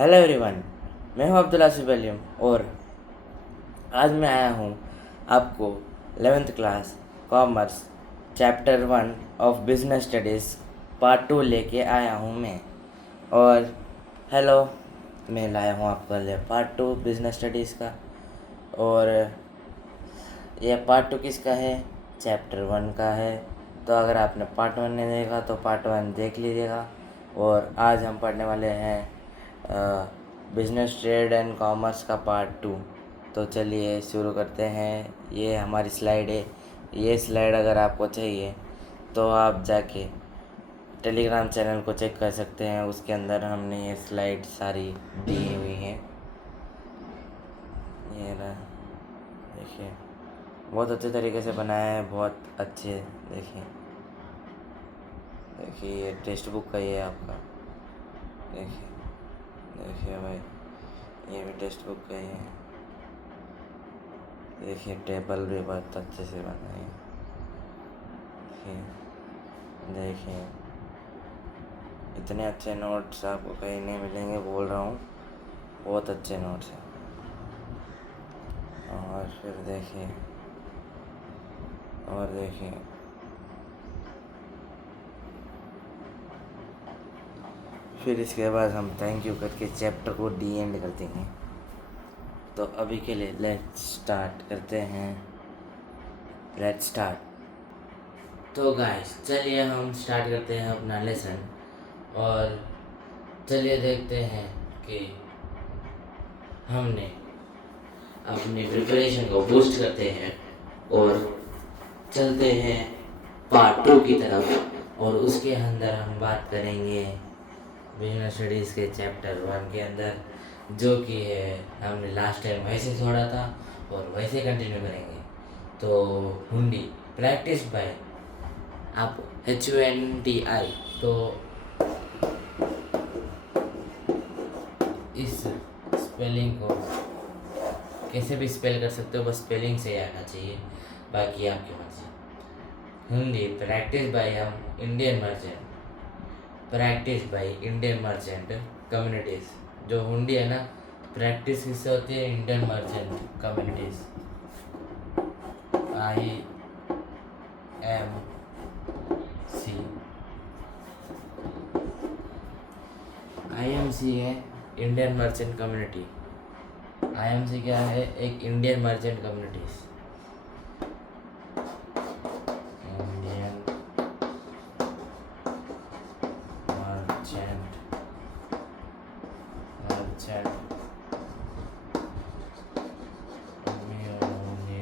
Hello everyone. मैं हूं अब्दुल आसिफ अलीम और आज मैं आया हूं आपको 11th class commerce chapter 1 of business studies part 2 लेके आया हूं मैं। और हेलो, मैं लाया हूं आपके लिए पार्ट 2 बिजनेस स्टडीज़ का। और यह पार्ट 2 किसका है? चैप्टर 1 का है। तो अगर आपने पार्ट 1 नहीं देखा तो पार्ट 1 देख लीजिएगा। और आज हम पढ़ने वाले हैं बिजनेस ट्रेड एंड कॉमर्स का पार्ट 2। तो चलिए शुरू करते हैं। ये हमारी स्लाइड है। ये स्लाइड अगर आपको चाहिए तो आप जाके टेलीग्राम चैनल को चेक कर सकते हैं। उसके अंदर हमने ये स्लाइड सारी दी हुई हैं। ये रहा, देखिए बहुत अच्छे तरीके से बनाया है, बहुत अच्छे। देखिए देखिए ये टेक्स्ट बुक का ही है आपका। देखिए देखिए भाई, ये भी टेक्स्ट बुक का ही है। देखिए टेबल भी बहुत अच्छे से बनाए हैं। देखिए इतने अच्छे नोट्स आपको कहीं नहीं मिलेंगे, बोल रहा हूँ, बहुत अच्छे नोट्स हैं। और फिर देखिए फिर इसके बाद हम थैंक यू करके चैप्टर को डी एंड कर देंगे। तो अभी के लिए लेट्स स्टार्ट करते हैं। Let's start. तो गाइस चलिए हम स्टार्ट करते हैं अपना लेसन। और चलिए देखते हैं कि हमने अपनी प्रिपरेशन को बूस्ट करते हैं और चलते हैं पार्ट 2 की तरफ। और उसके अंदर हम बात करेंगे बिजनेस स्टडीज़ के चैप्टर 1 के अंदर, जो कि है हमने लास्ट टाइम वैसे छोड़ा था और वैसे कंटिन्यू करेंगे। तो हुंडी प्रैक्टिस बाय आप HUNDI। तो इस स्पेलिंग को कैसे भी स्पेल कर सकते हो, बस स्पेलिंग से आना चाहिए, बाकी आपकी मर्जी। हिंदी प्रैक्टिस बाय हम Indian merchant, practice by Indian merchant communities. जो हुंडी है ना, प्रैक्टिस किससे होती है? Indian merchant communities. IMC है इंडियन मर्चेंट कम्युनिटी। IMC क्या है? एक Indian merchant communities. Indian merchant community,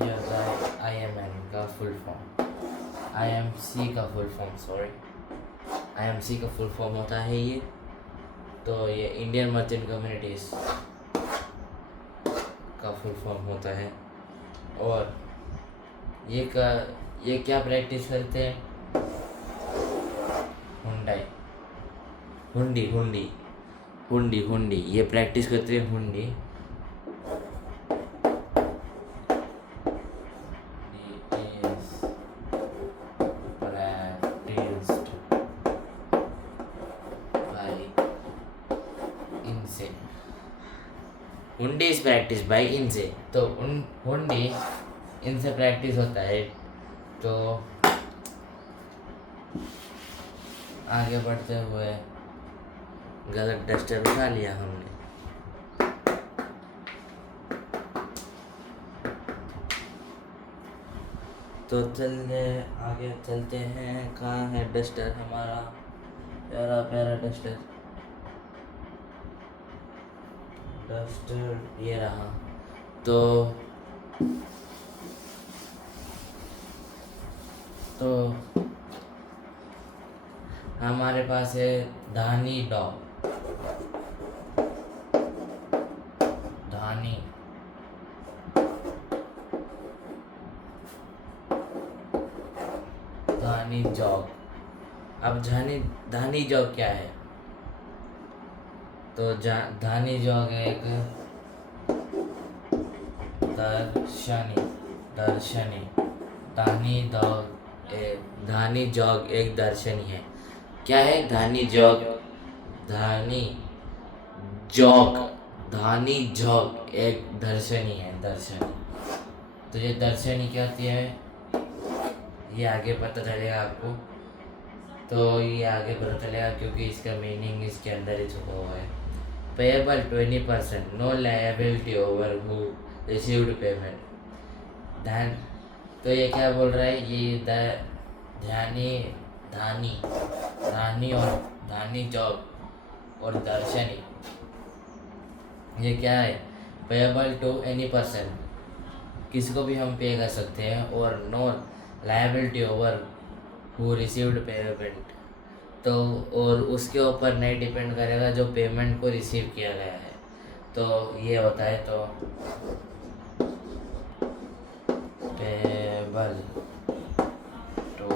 यह IMN का फुल फॉर्म, IMC का फुल फॉर्म, सॉरी, IMC का फुल फॉर्म होता है ये। तो ये इंडियन मर्चेंट कम्युनिटीज़ का फुल फॉर्म होता है। और ये क्या प्रैक्टिस करते हैं? हुंडी ये प्रैक्टिस करते हैं। हुंडी हुंडी इज प्रैक्टिस बाय इनसे। तो हुंडी इनसे प्रैक्टिस होता है। तो आगे बढ़ते हुए गलत डस्टर उठा लिया हमने। तो चलते आगे चलते हैं। कहाँ है डस्टर हमारा प्यारा प्यारा डस्टर? ये रहा। तो हमारे पास है धानी डॉग। धानी जॉग। अब धानी जॉग क्या है? तो धानी जॉग एक दर्शनी। धानी जॉग एक दर्शनी है। क्या है? धानी जॉग, धानी जॉग, धानी जॉग एक दर्शनी है, दर्शनी। तो ये दर्शनी क्या होती है ये आगे पता चलेगा आपको। तो ये आगे पता चलेगा क्योंकि इसका मीनिंग इसके अंदर ही छुपा हुआ है। Payable 20%, no liability over who received payment. धन, तो ये क्या बोल रहा है? ये ध्यानी, धानी, धानी और धानी जॉब और दर्शनी, ये क्या है? पेएबल टू एनी पर्सन, किसी को भी हम पे कर सकते हैं। और no liability over who received payment, तो और उसके ऊपर नहीं डिपेंड करेगा जो पेमेंट को रिसीव किया गया है। तो ये होता है तो payable to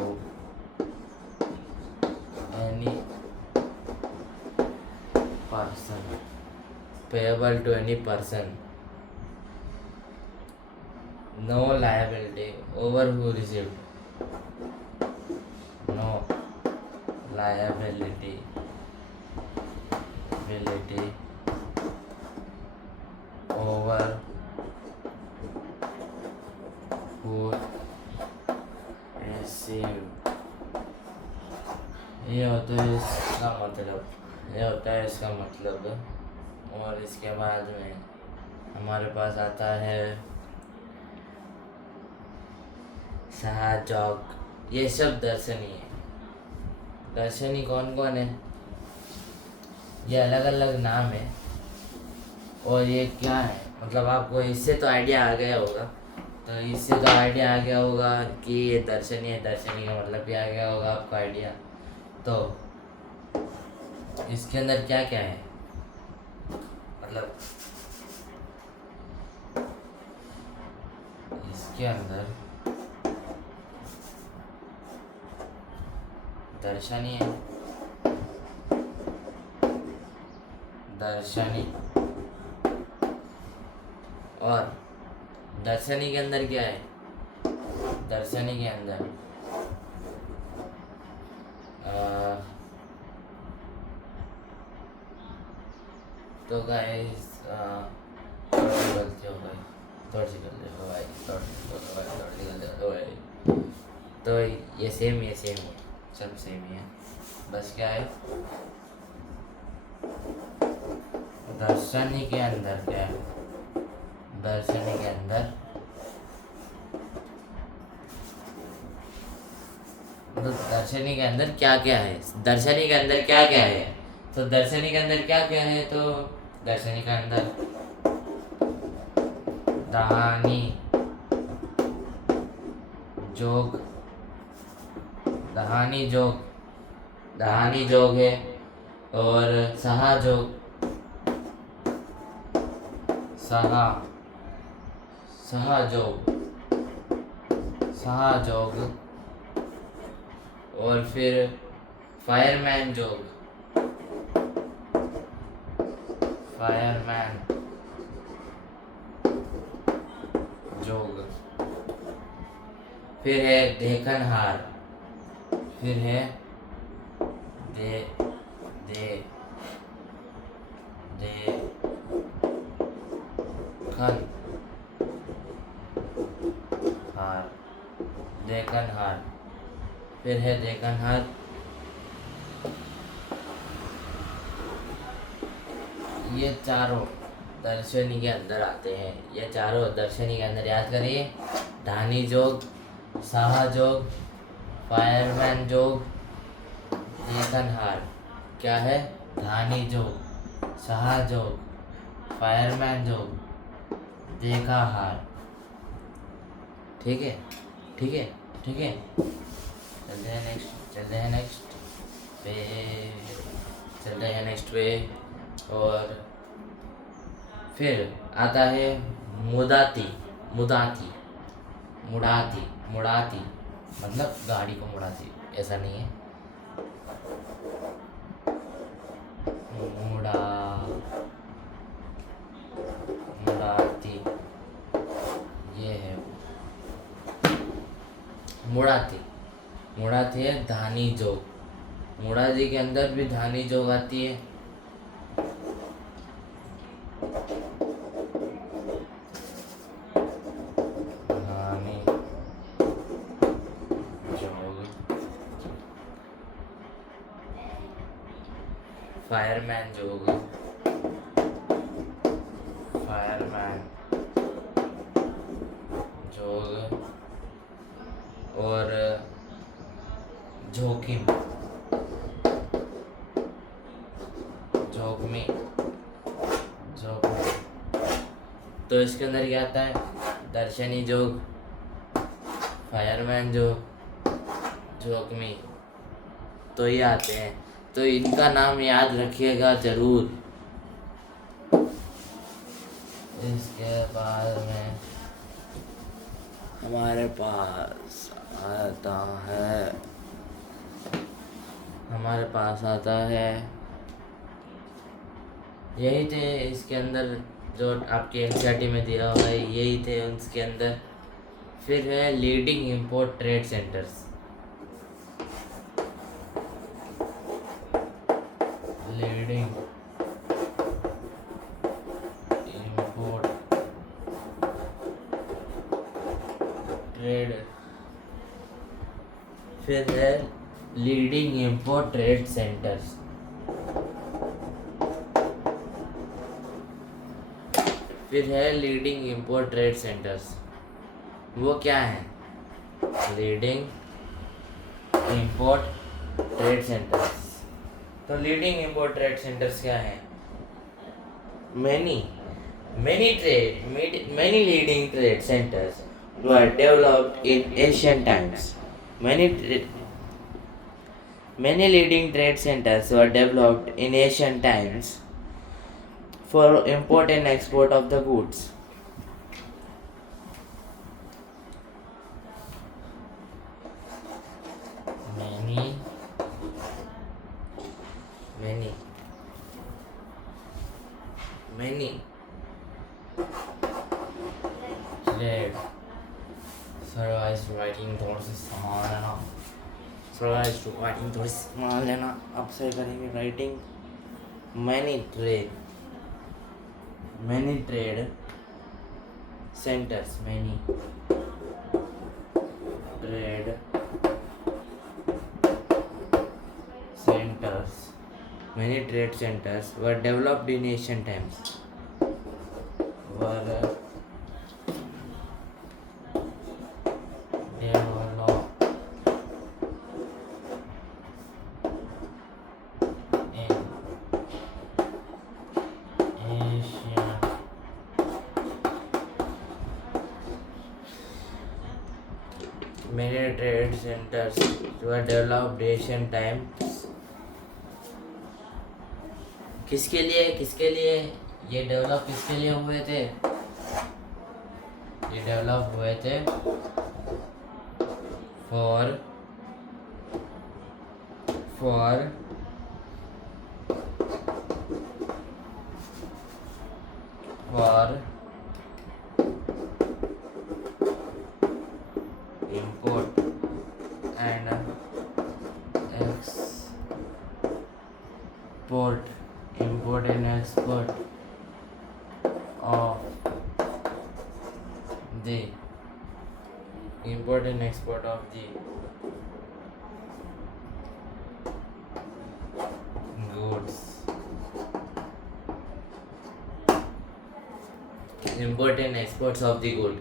any person, payable to any person, no liability over who received, no liability over who received, ये होता है इसका मतलब, ये होता है इसका मतलब। और इसके बाद में हमारे पास आता है सहजोग, ये सब दर्शनी है। दर्शनी कौन कौन है? ये अलग अलग नाम है। और ये क्या है मतलब आपको इससे तो आइडिया आ गया होगा। तो इससे तो आइडिया आ गया होगा कि ये दर्शनी है, दर्शनी का मतलब भी आ गया होगा आपको आइडिया। तो इसके अंदर क्या क्या है मतलब इसके अंदर दर्शनी है, दर्शनी। और दर्शनी के अंदर क्या है? दर्शनी के अंदर तो गाइस थोड़ी गलती हो गई, थोड़ी गलती हो गई, थोड़ी गलती हो गई। तो ये सेम है, सब सेम ही है। बस क्या है दर्शनी के अंदर क्या है? दर्शनी के अंदर मतलब दर्शनी के अंदर क्या क्या है? दर्शनी के अंदर क्या क्या है? तो दर्शनी के अंदर क्या क्या है? तो दर्शनी के अंदर धानी जोग, दहानी जोग, दहानी जोग है। और सहजोग, सहजोग, सहजोग। और फिर फायरमैन जोग, फायरमैन जोग। फिर है देखनहार, फिर है देखनहार, फिर है देखनहार। ये चारों दर्शनी के अंदर आते हैं। ये चारों दर्शनी के अंदर याद करिए, धानी जोग, सहजोग, फायरमैन जोग, देखनहार। क्या है? धानी जोग, सहजोग, फायरमैन जोग, देखा हार। ठीक है, ठीक है, ठीक है। चलते हैं नेक्स्ट पे। और फिर आता है मुदाती, मुदाती, मुड़ाती, मुड़ाती मतलब गाड़ी को मुड़ाती, ऐसा नहीं है। मुड़ाती, ये है मुड़ाती। मुड़ाती है धानी जोग, मुड़ाजी के अंदर भी धानी जोग आती है। धानी जोग। फायरमैन जोग, फायरमैन जोग। और जोखिम, जोखमी, जोखमी। तो इसके अंदर क्या आता है? दर्शनी जोग, फायरमैन जोग, जोखमी। तो ये आते हैं, तो इनका नाम याद रखिएगा जरूर। इसके बाद में हमारे पास आता है यही थे इसके अंदर जो आपके एनसीईआरटी में दिया हुआ है, यही थे उसके अंदर। फिर है leading import trade centres. Leading import trade, फिर है लीडिंग इंपोर्ट ट्रेड सेंटर्स। फिर है लीडिंग इंपोर्ट ट्रेड सेंटर्स। वो क्या है? Leading import trade centres. तो लीडिंग इंपोर्ट ट्रेड सेंटर्स क्या है? many leading trade centers were developed in ancient times. Many leading trade centers were developed in ancient times for import and export of the goods. Many trade services writing थोड़ा सा संभाल लेना, सर्वाइज writing थोड़ी संभाल लेना। अब से करेंगे writing. Many trade centres, many trade centers were developed in ancient times. Many trade centers were developed Asian times. किसके लिए ये डेवलप किसके लिए हुए थे? ये डेवलप हुए थे for import and export of the goods. Import and exports of the good.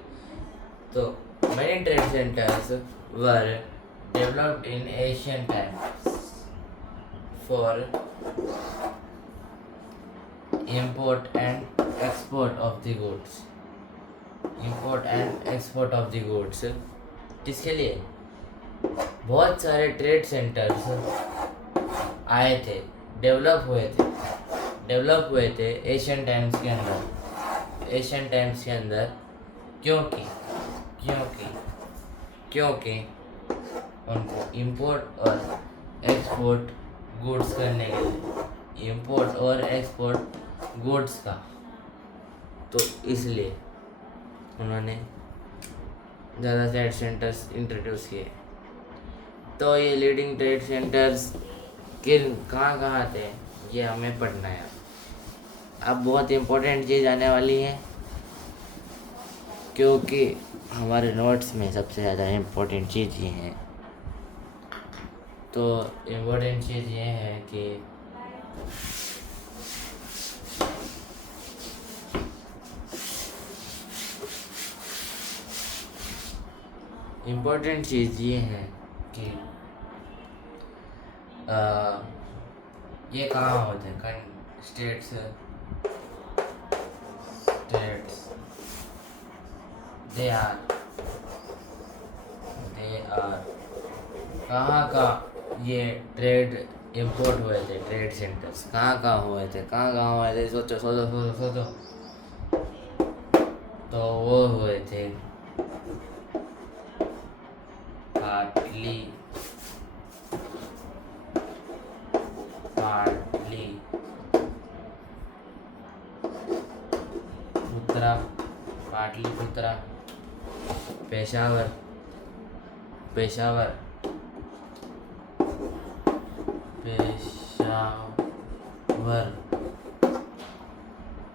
So many trade centers were developed in ancient times for import and export of the goods. किसके लिए? बहुत सारे ट्रेड सेंटर्स आए थे, develop हुए थे Asian times के अंदर। क्योंकि उनको इंपोर्ट और एक्सपोर्ट गुड्स करने के लिए, इंपोर्ट और एक्सपोर्ट गुड्स का, तो इसलिए उन्होंने ज़्यादा ट्रेड सेंटर्स इंट्रोड्यूस किए। तो ये लीडिंग ट्रेड सेंटर्स किन कहाँ कहाँ थे, ये हमें पढ़ना है। अब बहुत इम्पोर्टेंट चीज़ आने वाली है, क्योंकि हमारे नोट्स में सबसे ज़्यादा इम्पोर्टेंट चीज़ ये है। तो इम्पोर्टेंट चीज़ ये है कि इम्पोर्टेंट चीज़ ये है कि ये कहाँ होते हैं, स्टेट्स स्टेट्स दे आर कहाँ का ये ट्रेड इम्पोर्ट हुए थे, ट्रेड सेंटर्स कहाँ हुए थे, कहाँ हुए थे, सोचो सोचो सोचो सोचो। तो वो हुए थे पाटली पुत्रा, पाटलिपुत्रा, पेशावर,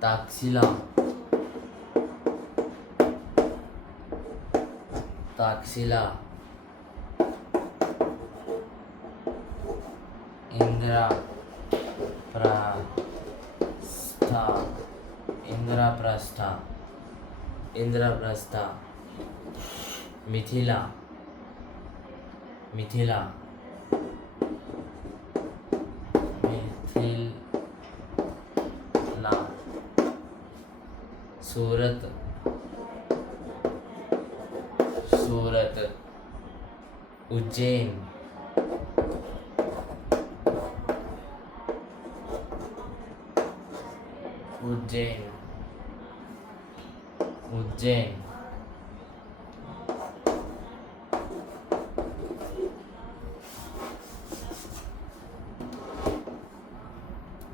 ताकसिला, इंद्रप्रस्था, मिथिला, सूरत, उज्जैन,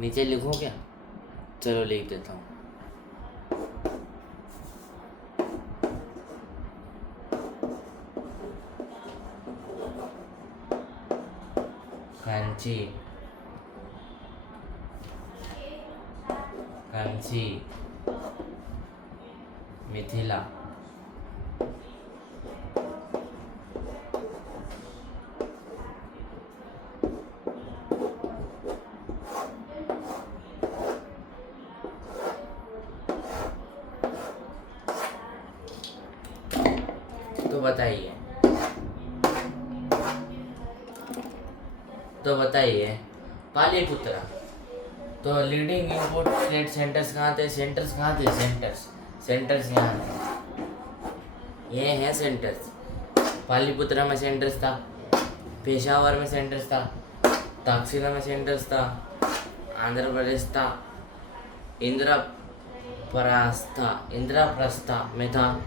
नीचे लिखूं क्या? चलो लिख देता हूँ। कंची, मिथिला, तो बताइए पाटलिपुत्रा, तो लीडिंग इंपोर्ट ट्रेड सेंटर्स कहाँ थे? सेंटर्स यहाँ थे, ये हैं सेंटर्स। पाटलिपुत्रा में सेंटर्स था, पेशावर में सेंटर्स था, तक्षशिला में सेंटर्स था, आंध्र प्रदेश था, इंद्रप्रस्था में था,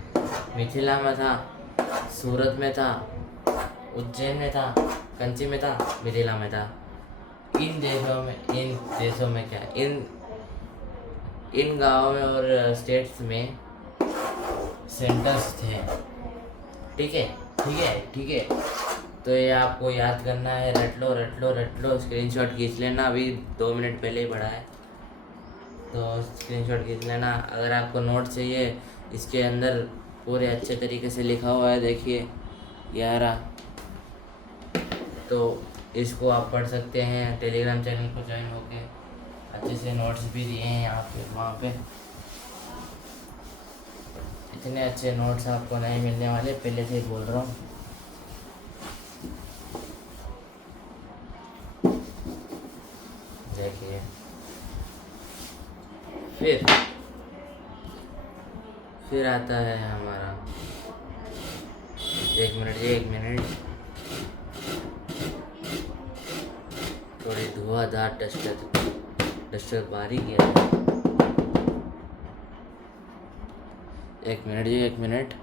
मिथिला में था, सूरत में था, उज्जैन में था, कंची में था, मिथिला में था। इन देशों में क्या, इन गाँवों में और स्टेट्स में सेंटर्स थे। ठीक है। तो ये आपको याद करना है, रट लो, स्क्रीनशॉट खींच लेना। अभी 2 मिनट पहले ही पढ़ा है, तो स्क्रीनशॉट खींच लेना। अगर आपको नोट चाहिए, इसके अंदर पूरे अच्छे तरीके से लिखा हुआ है, देखिए 11। तो इसको आप पढ़ सकते हैं। टेलीग्राम चैनल को ज्वाइन होके अच्छे से नोट्स भी दिए हैं यहाँ पे, वहाँ पे। इतने अच्छे नोट्स आपको नहीं मिलने वाले, पहले से ही बोल रहा हूँ। देखिए, फिर आता है हमारा, एक मिनट, थोड़ी धुआंधार डस्टर बारी किया है। एक मिनट।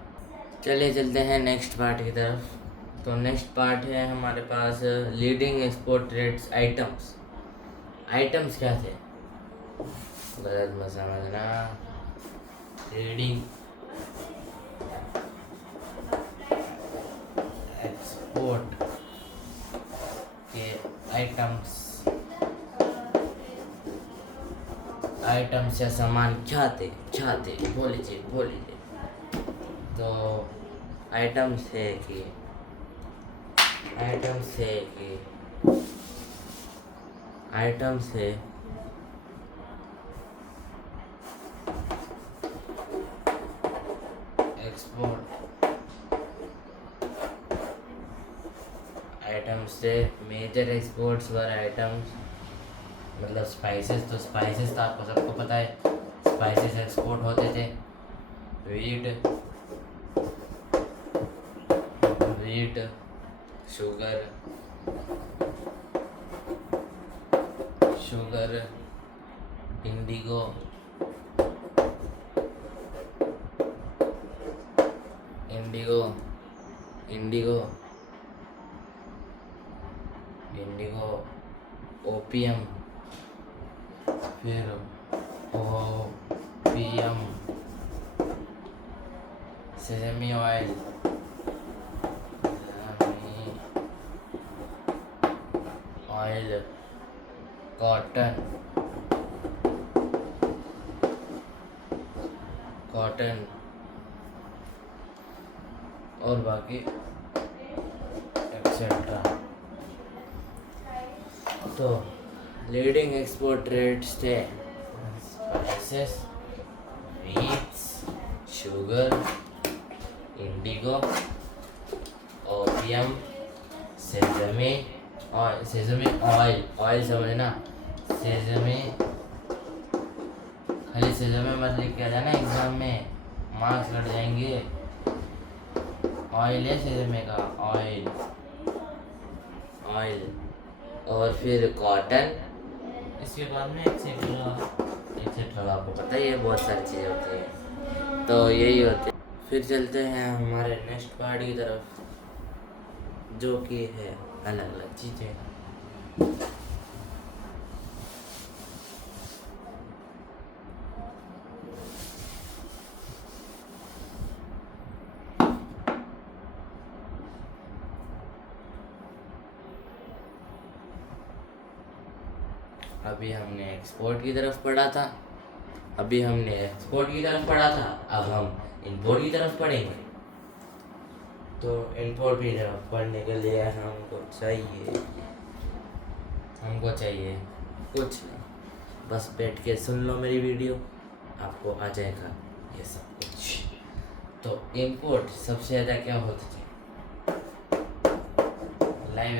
चलिए चलते हैं नेक्स्ट पार्ट की तरफ। तो नेक्स्ट पार्ट है हमारे पास लीडिंग एक्सपोर्ट ट्रेड्स आइटम्स क्या थे? गलत मत समझना। लीडिंग एक्सपोर्ट के आइटम्स आइटम्स या सामान क्या थे बोलिए। तो आइटम्स है कि एक्सपोर्ट आइटम्स से मेजर एक्सपोर्ट्स वर आइटम्स, मतलब स्पाइसेस। तो स्पाइसेस तो आपको सबको पता है, स्पाइसेस एक्सपोर्ट होते थे। वीट, शुगर, इंडिगो, ओपियम, फिर ओपियम, सेसमी ऑयल, कॉटन, और बाकी एक्सेट्रा। तो लीडिंग एक्सपोर्ट ट्रेड्स थे spices, weeds, sugar, Indigo, opium, sesame oil समझना। खाली सेसमी मत लिख के आ जाना एग्जाम में, मार्क्स कट जाएंगे। ऑयल है सेसमी का, ऑयल। और फिर कॉटन, इसके बाद में एक्सेट्रा आपको पता ही है, बहुत सारी चीज़ें होती है। तो यही होते। फिर चलते हैं हमारे नेक्स्ट पार्ट की तरफ, जो कि है अलग अलग चीज़ें। अभी हमने एक्सपोर्ट की तरफ पढ़ा था, अब हम इंपोर्ट की तरफ पढ़ेंगे। तो इंपोर्ट की तरफ पढ़ने के लिए हमको चाहिए कुछ, बस बैठ के सुन लो मेरी वीडियो, आपको आ जाएगा ये सब कुछ। तो इंपोर्ट सबसे ज़्यादा क्या होता है? लाइव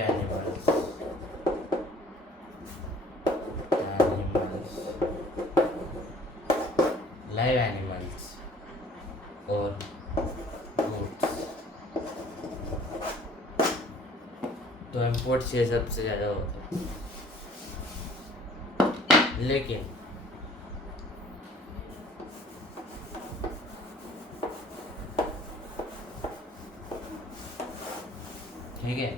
एनिमल्स और goods। तो इंपोर्ट से सबसे ज़्यादा होता है, लेकिन ठीक है।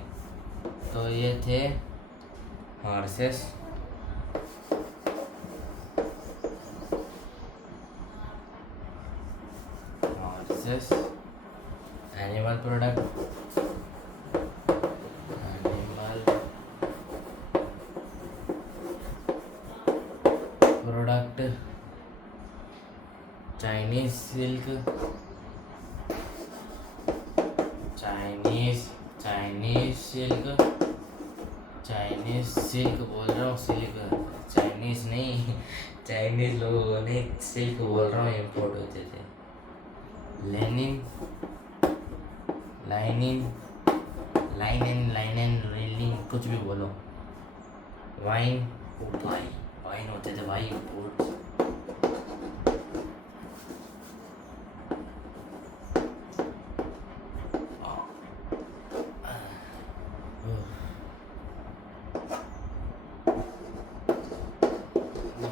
तो ये थे horses, animal product, Chinese silk, बोल रहा हूँ, सिल्क चाइनीज नहीं, चाइनीज लोगों ने सिल्क बोल रहा हूँ, इम्पोर्ट होते थे। लाइनिन, रीलिंग, कुछ भी बोलो। वाइन होते थे भाई इम्पोर्ट।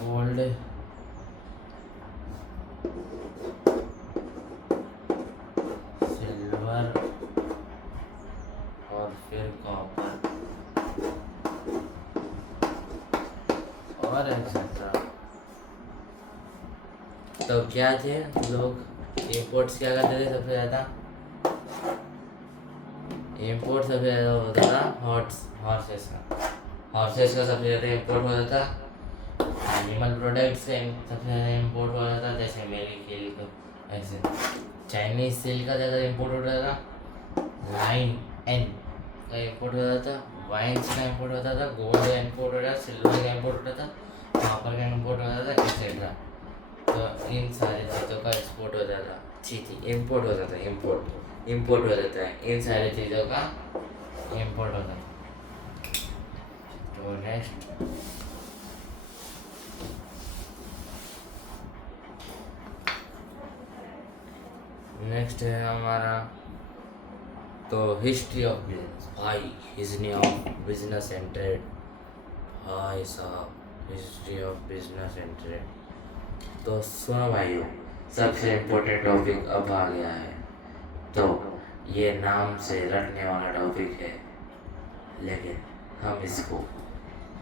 गोल्ड, सिल्वर और फिर कॉपर और एक्सेट्रा। तो क्या थे लोग इंपोर्ट्स क्या करते थे? सबसे ज़्यादा इंपोर्ट सबसे ज़्यादा होता था हॉर्सेस का सबसे ज़्यादा इंपोर्ट होता था। एनिमल प्रोडक्ट्स का सबसे ज़्यादा इम्पोर्ट हो रहा था, जैसे मेरी खेल को ऐसे चाइनीज सिल्क का ज़्यादा इम्पोर्ट हो रहा था, लाइन एन का इम्पोर्ट हो रहा था, वाइन्स का इम्पोर्ट होता था, गोल्ड का इम्पोर्ट हो रहा था, सिल्वर का इम्पोर्ट होता था, कॉपर का इम्पोर्ट होता था, एक्सेट्रा। तो इन सारी चीज़ों का एक्सपोर्ट होता था, इम्पोर्ट होता था, इम्पोर्ट हो जाता है, इन सारी चीज़ों का इम्पोर्ट होता था। तो नेक्स्ट है हमारा तो हिस्ट्री ऑफ बिजनेस। भाई history of business and trade, भाई साहब history of business and trade. तो सुनो भाइयों, सबसे इम्पोर्टेंट टॉपिक अब आ गया है। तो ये नाम से रटने वाला टॉपिक है, लेकिन हम इसको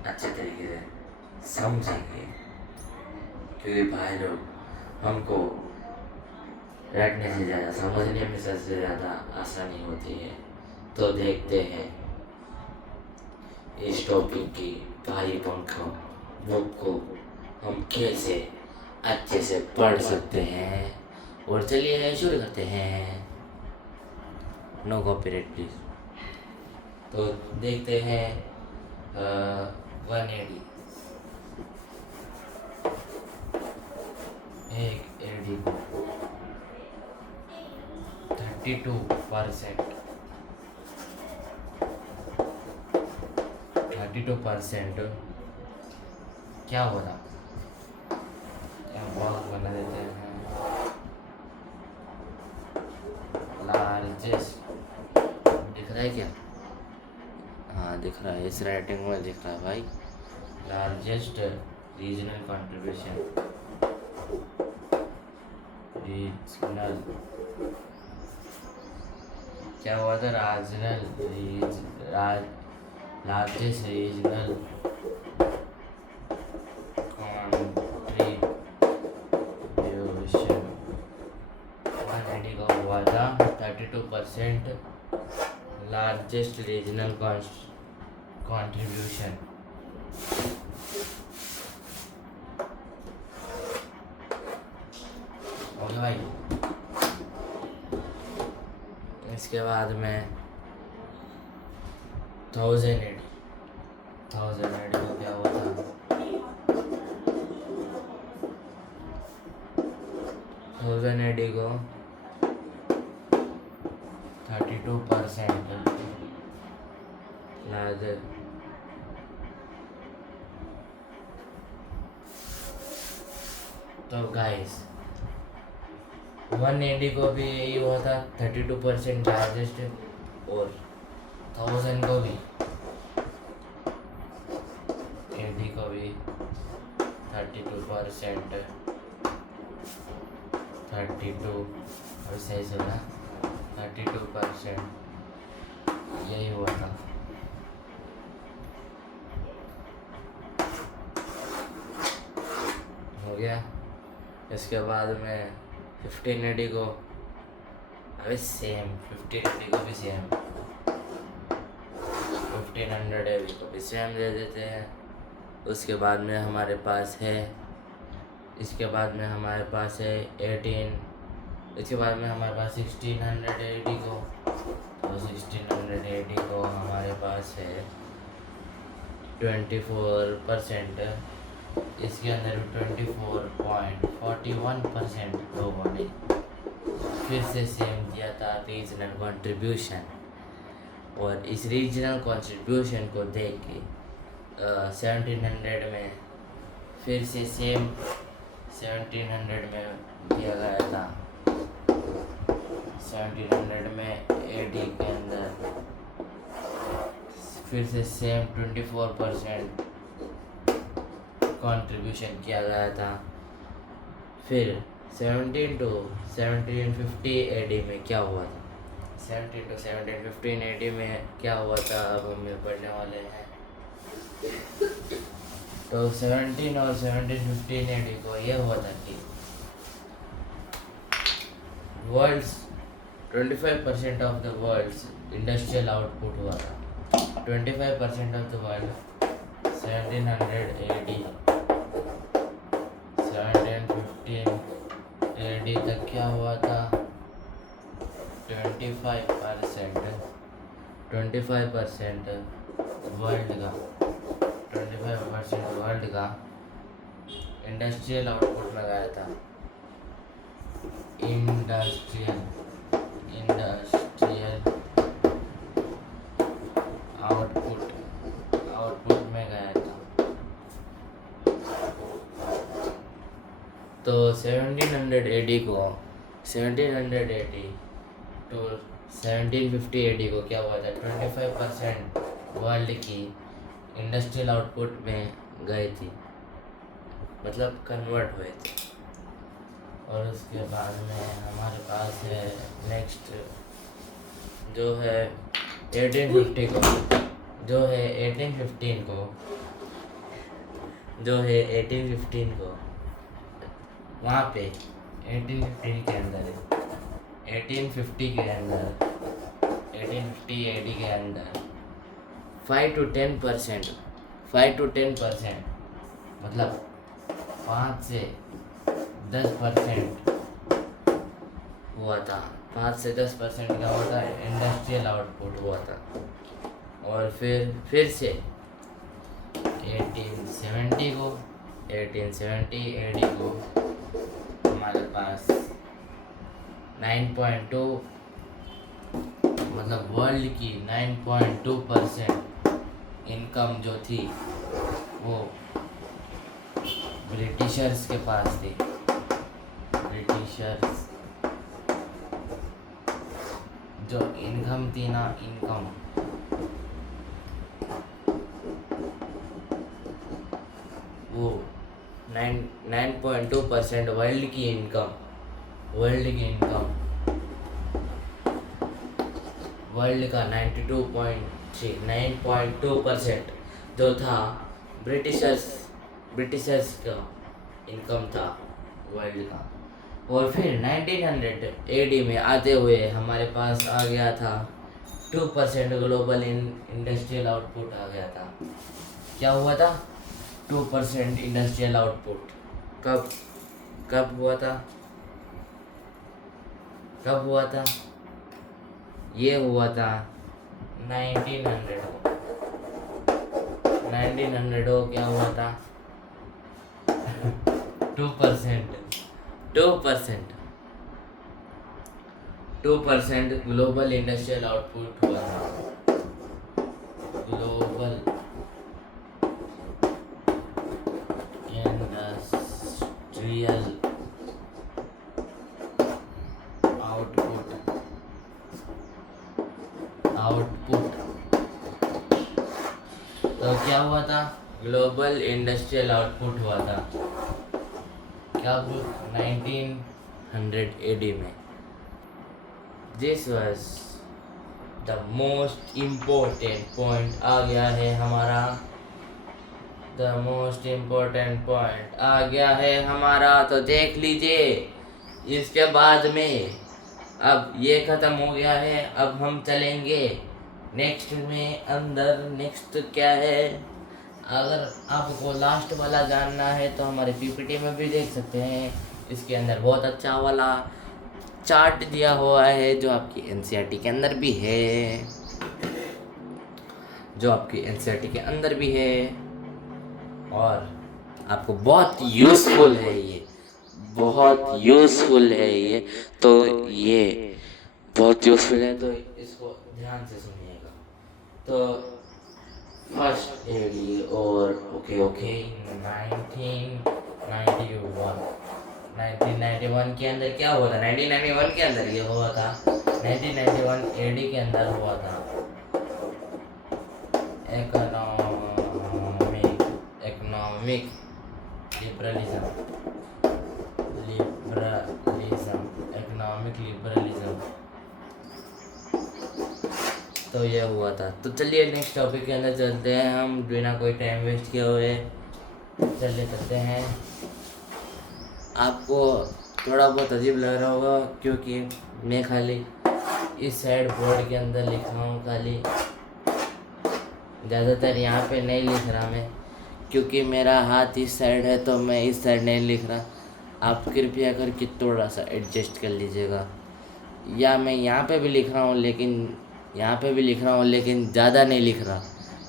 अच्छे तरीके से समझेंगे, क्योंकि भाई लोग हमको रटने से ज़्यादा समझने में सबसे ज़्यादा आसानी होती है। तो देखते हैं इस टॉपिक की भारी पंखों बुक को हम कैसे अच्छे से पढ़ सकते हैं। और चलिए शुरू करते हैं। No copyright please. तो देखते हैं 180 एक एडी 32% क्या हो रहा, बहुत बना देते हैं। लार्जेस्ट दिख रहा है क्या? हाँ दिख रहा है, इस राइटिंग में दिख रहा है भाई। लार्जेस्ट रीजनल कंट्रीब्यूशन, रीजनल क्या हुआ था? लार्जेस्ट रीजनल कंट्रीब्यूशन 180 का हुआ था 32%। लार्जेस्ट रीजनल कंट्रीब्यूशन ओके भाई। इसके बाद में 1080 को क्या हुआ था? 1080 को 32% लार्जर। तो गाइस 180 को भी यही हुआ था 32% लार्जेस्ट, और 1000 को भी 80 को भी 32%। 32 और सही सुना 32% यही हुआ था। हो गया। इसके बाद में 1580 को अभी सेम, 1580 को भी सेम, 1500 को भी सेम दे देते हैं। उसके बाद में हमारे पास है, इसके बाद में हमारे पास है 18। इसके बाद में हमारे पास 1680 को, तो 1680 को हमारे पास है 24%। इसके अंदर 24.41% लोगों ने फिर से सेम दिया था रीजनल कंट्रीब्यूशन। और इस रीजनल कंट्रीब्यूशन को देख के 1700 में फिर से सेम 1700 में दिया गया था। 1700 में एडी के अंदर फिर से सेम 24% कंट्रीब्यूशन किया गया था। फिर 1750 एडी में क्या हुआ था? 1750 एडी में क्या हुआ था, अब हम पढ़ने वाले हैं। तो 17 और 1750 एडी को यह हुआ था कि world's 25% of the world's industrial output हुआ था। 25% of the world 1700 AD 25% world का इंडस्ट्रियल आउटपुट में गया था। इंडस्ट्रियल आउटपुट में गया था। तो 1780 टू 1750 AD को क्या हुआ था, 25% वर्ल्ड की इंडस्ट्रियल आउटपुट में गई थी, मतलब कन्वर्ट हुए थे। और उसके बाद में हमारे पास है नेक्स्ट जो है 1815 को वहाँ पे 1850 AD के अंदर 5 to 10% मतलब 5 से 10% हुआ था। 5 से 10% का होता है इंडस्ट्रियल आउटपुट हुआ था। और फिर से 1870 AD को हमारे पास 9.2 मतलब वर्ल्ड की 9.2% इनकम जो थी वो ब्रिटिशर्स के पास थी। ब्रिटिशर्स जो इनकम थी ना, वो 9.2% वर्ल्ड की इनकम वर्ल्ड का 9.2% जो था ब्रिटिशर्स का इनकम था वर्ल्ड का। और फिर 1900 AD में आते हुए हमारे पास आ गया था 2% ग्लोबल इंडस्ट्रियल आउटपुट आ गया था। क्या हुआ था, 2% इंडस्ट्रियल आउटपुट कब हुआ था? ये हुआ था 1900 को क्या हुआ था 2% ग्लोबल इंडस्ट्रियल आउटपुट हुआ था। ग्लोबल इंडस्ट्रियल आउटपुट तो क्या हुआ था, ग्लोबल इंडस्ट्रियल आउटपुट हुआ था क्या 1900 AD में। This was the most important point आ गया है हमारा। तो देख लीजिए। इसके बाद में अब ये ख़त्म हो गया है। अब हम चलेंगे नेक्स्ट क्या है। अगर आपको लास्ट वाला जानना है तो हमारे PPT में भी देख सकते हैं। इसके अंदर बहुत अच्छा वाला चार्ट दिया हुआ है जो आपकी NCERT के अंदर भी है, और आपको बहुत यूज़फुल है ये। तो ये बहुत यूज़फुल है, तो इसको ध्यान से सुनिएगा। तो फर्स्ट AD और ओके 1991 के अंदर क्या हुआ था, 1991 के अंदर ये हुआ था। 1991 AD के अंदर हुआ था इकोनॉमिक लिबरलिज्म। तो ये हुआ था। तो चलिए नेक्स्ट टॉपिक के अंदर चलते हैं हम, बिना कोई टाइम वेस्ट किए हुए चलते हैं। आपको थोड़ा बहुत अजीब लग रहा होगा क्योंकि मैं खाली इस साइड बोर्ड के अंदर लिख रहा हूँ, खाली ज़्यादातर यहाँ पे नहीं लिख रहा मैं, क्योंकि मेरा हाथ इस साइड है तो मैं इस साइड नहीं लिख रहा। आप कृपया करके थोड़ा सा एडजस्ट कर लीजिएगा। या मैं यहाँ पे भी लिख रहा हूँ लेकिन यहाँ पे भी लिख रहा हूँ लेकिन ज़्यादा नहीं लिख रहा,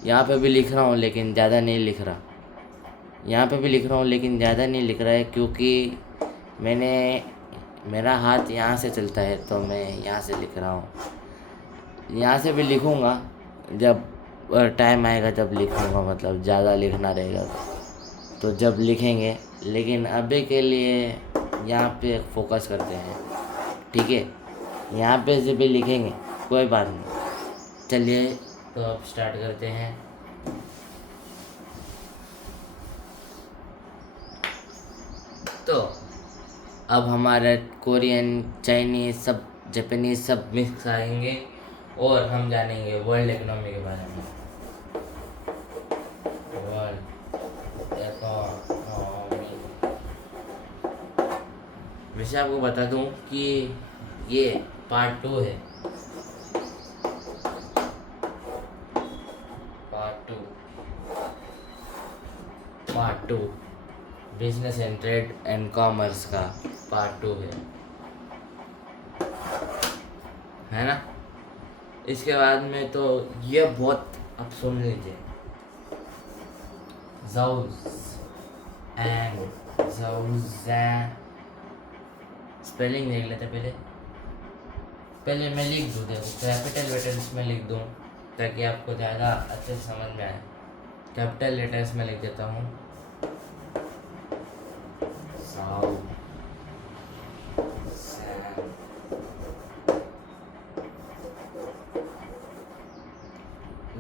यहाँ पे भी लिख रहा हूँ लेकिन ज़्यादा नहीं लिख रहा, यहाँ पे भी लिख रहा हूँ लेकिन ज़्यादा नहीं लिख रहा है, क्योंकि मैंने मेरा हाथ यहाँ से चलता है तो मैं यहाँ से लिख रहा हूँ। यहाँ से भी लिखूँगा जब टाइम आएगा, जब लिखूँगा, मतलब ज़्यादा लिखना रहेगा तो जब लिखेंगे, लेकिन अभी के लिए यहाँ पे फोकस करते हैं, ठीक है। यहाँ पे से भी लिखेंगे, कोई बात नहीं। चलिए तो अब स्टार्ट करते हैं। तो अब हमारा कोरियन, चाइनीज़, सब जापानीज़ सब मिक्स आएंगे और हम जानेंगे वर्ल्ड इकोनॉमी के बारे में। वर्ल्ड इकोनॉमी, वैसे आपको बता दूं कि ये पार्ट 2 है। Part two business and trade and commerce का पार्ट 2 है ना। इसके बाद में तो ये बहुत, अब सुन लीजिए, स्पेलिंग देख लेते पहले मैं लिख दूँ, देखो कैपिटल लेटर्स में लिख दूँ ताकि आपको ज़्यादा अच्छे से समझ में आए। कैपिटल लेटर्स में लिख देता हूँ,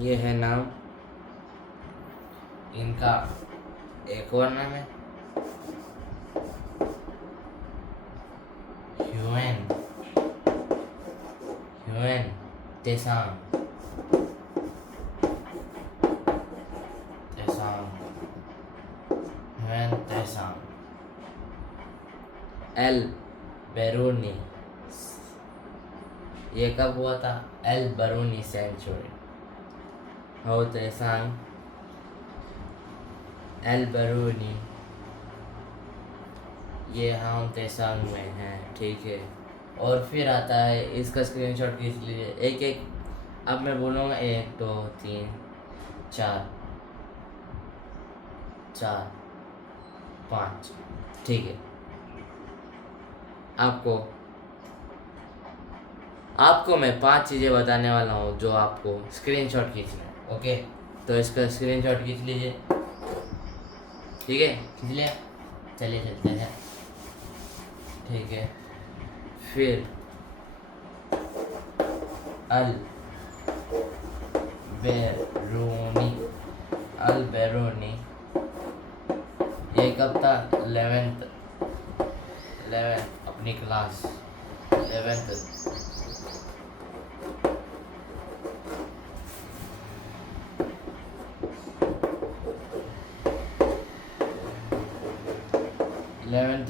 ये है नाम इनका। एक और नाम है ह्यूएन तेसांग। एल बेरूनी, ये कब हुआ था? Al Biruni century. Hiuen Tsang, L Beruni, ये हम तेसांग में हैं, ठीक है। और फिर आता है, इसका स्क्रीनशॉट खींच लीजिए एक एक। अब मैं बोलूँगा 1 2 3 4 5, ठीक है। आपको मैं 5 चीज़ें बताने वाला हूँ जो आपको स्क्रीनशॉट खींचना है, ओके। तो इसका स्क्रीनशॉट खींच लीजिए, ठीक है, खींच लिया। चलिए चलते हैं, ठीक है। फिर अल बेरूनी, ये कब था? 11th अपनी क्लास 11th।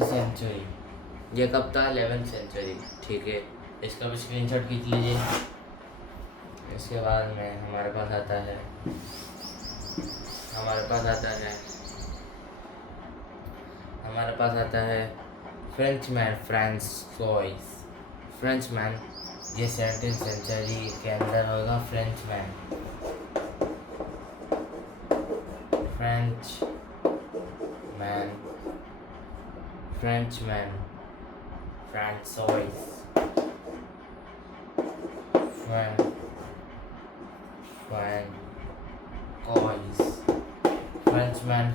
सेंचुरी, ये कब था? 11th सेंचुरी, ठीक है। इसका भी स्क्रीनशॉट खींच लीजिए। इसके बाद में हमारे पास आता है फ्रेंचमैन। ये 17th सेंचुरी के अंदर होगा। Frenchman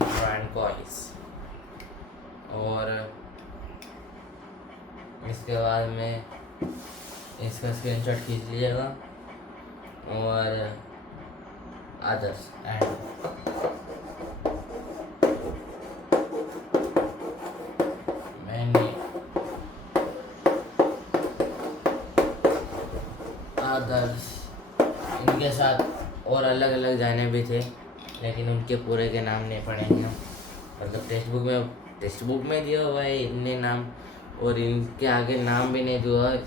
François. और इसके बाद में इसका स्क्रीनशॉट खींच लीजिएगा। और अदर्स एंड इनके साथ और अलग अलग जाने भी थे, लेकिन उनके पूरे के नाम नहीं पढ़ेंगे। मतलब टेक्स्ट बुक में दिया हुआ है इतने नाम, और इनके आगे नाम भी नहीं दिया है।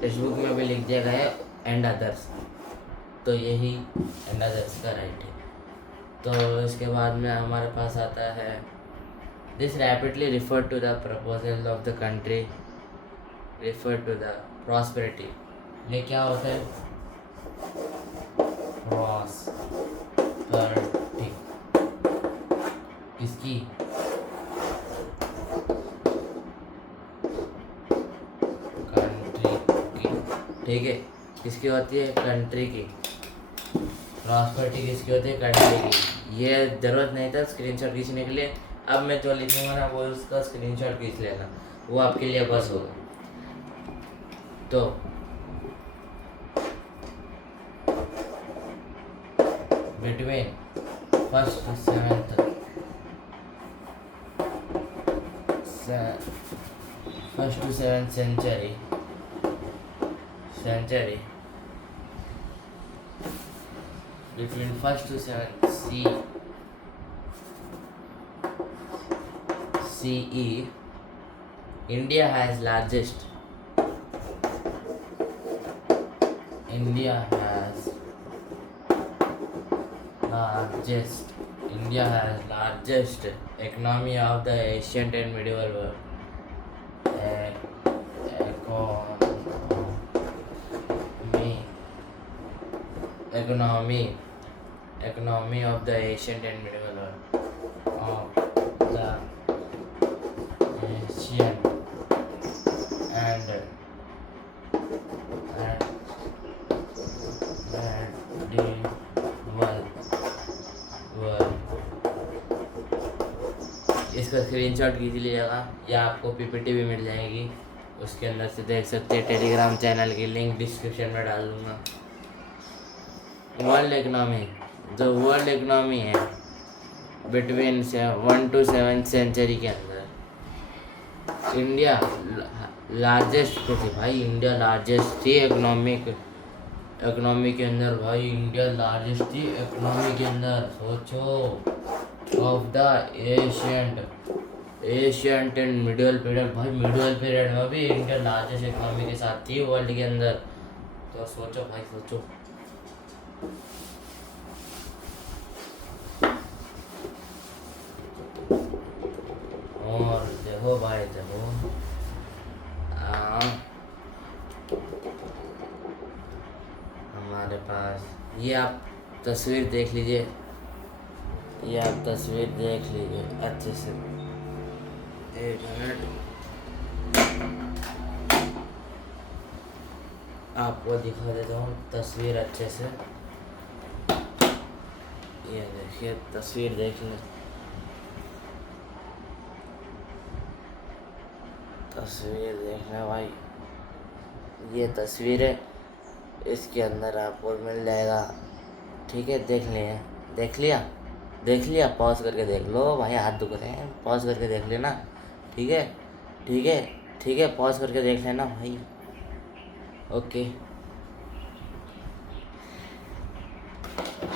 टेक्स्ट बुक में भी लिख दिया गया है एंड अदर्स, तो यही एंड अदर्स का राइट है। तो इसके बाद में हमारे पास आता है this rapidly refer to the proposal of the country, refer to the prosperity. ये क्या होता है? प्रॉस्पेरिटी किसकी? कंट्री की। ठीक है, किसकी होती है? कंट्री की। प्रॉस्पेरिटी किसकी होती है? कंट्री की। ये ज़रूरत नहीं था स्क्रीनशॉट खींचने के लिए। अब मैं जो लिखूंगा ना वो उसका स्क्रीनशॉट खींच लेना, वो आपके लिए बस होगा। तो between first to seventh century between first to seventh CE, India has largest economy of the ancient and medieval world. Economy of the ancient and medieval world. Of the ancient and medieval world. इसका screenshot खींच लीजिएगा या आपको PPT भी मिल जाएगी, उसके अंदर से देख सकते हैं। टेलीग्राम चैनल की लिंक डिस्क्रिप्शन में डाल दूँगा। वर्ल्ड इकनॉमी, जो वर्ल्ड इकनॉमी है बिटवीन 1 to 7th सेंचुरी के अंदर इंडिया लार्जेस्ट थी भाई। इंडिया लार्जेस्ट थी इकोनॉमी के अंदर भाई। इंडिया लार्जेस्ट थी इकोनॉमी के अंदर। सोचो, of the ancient and medial period भाई। मिडियल पीरियड में भी इंडिया लार्जेस्ट इकोनॉमी के साथ थी वर्ल्ड के अंदर। तो सोचो भाई, सोचो। और देखो भाई, देखो हमारे पास ये आप तस्वीर देख लीजिए, अच्छे से। एक मिनट आपको दिखा देता हूँ तस्वीर अच्छे से। ये देखिए तस्वीर, देख लें तस्वीर देखना भाई। ये तस्वीर है, इसके अंदर आपको मिल जाएगा। ठीक है, देख लिया। पॉज करके देख लो भाई, हाथ दुख रहे हैं, पॉज करके देख लेना। ठीक है, पॉज करके देख लेना भाई। ओके,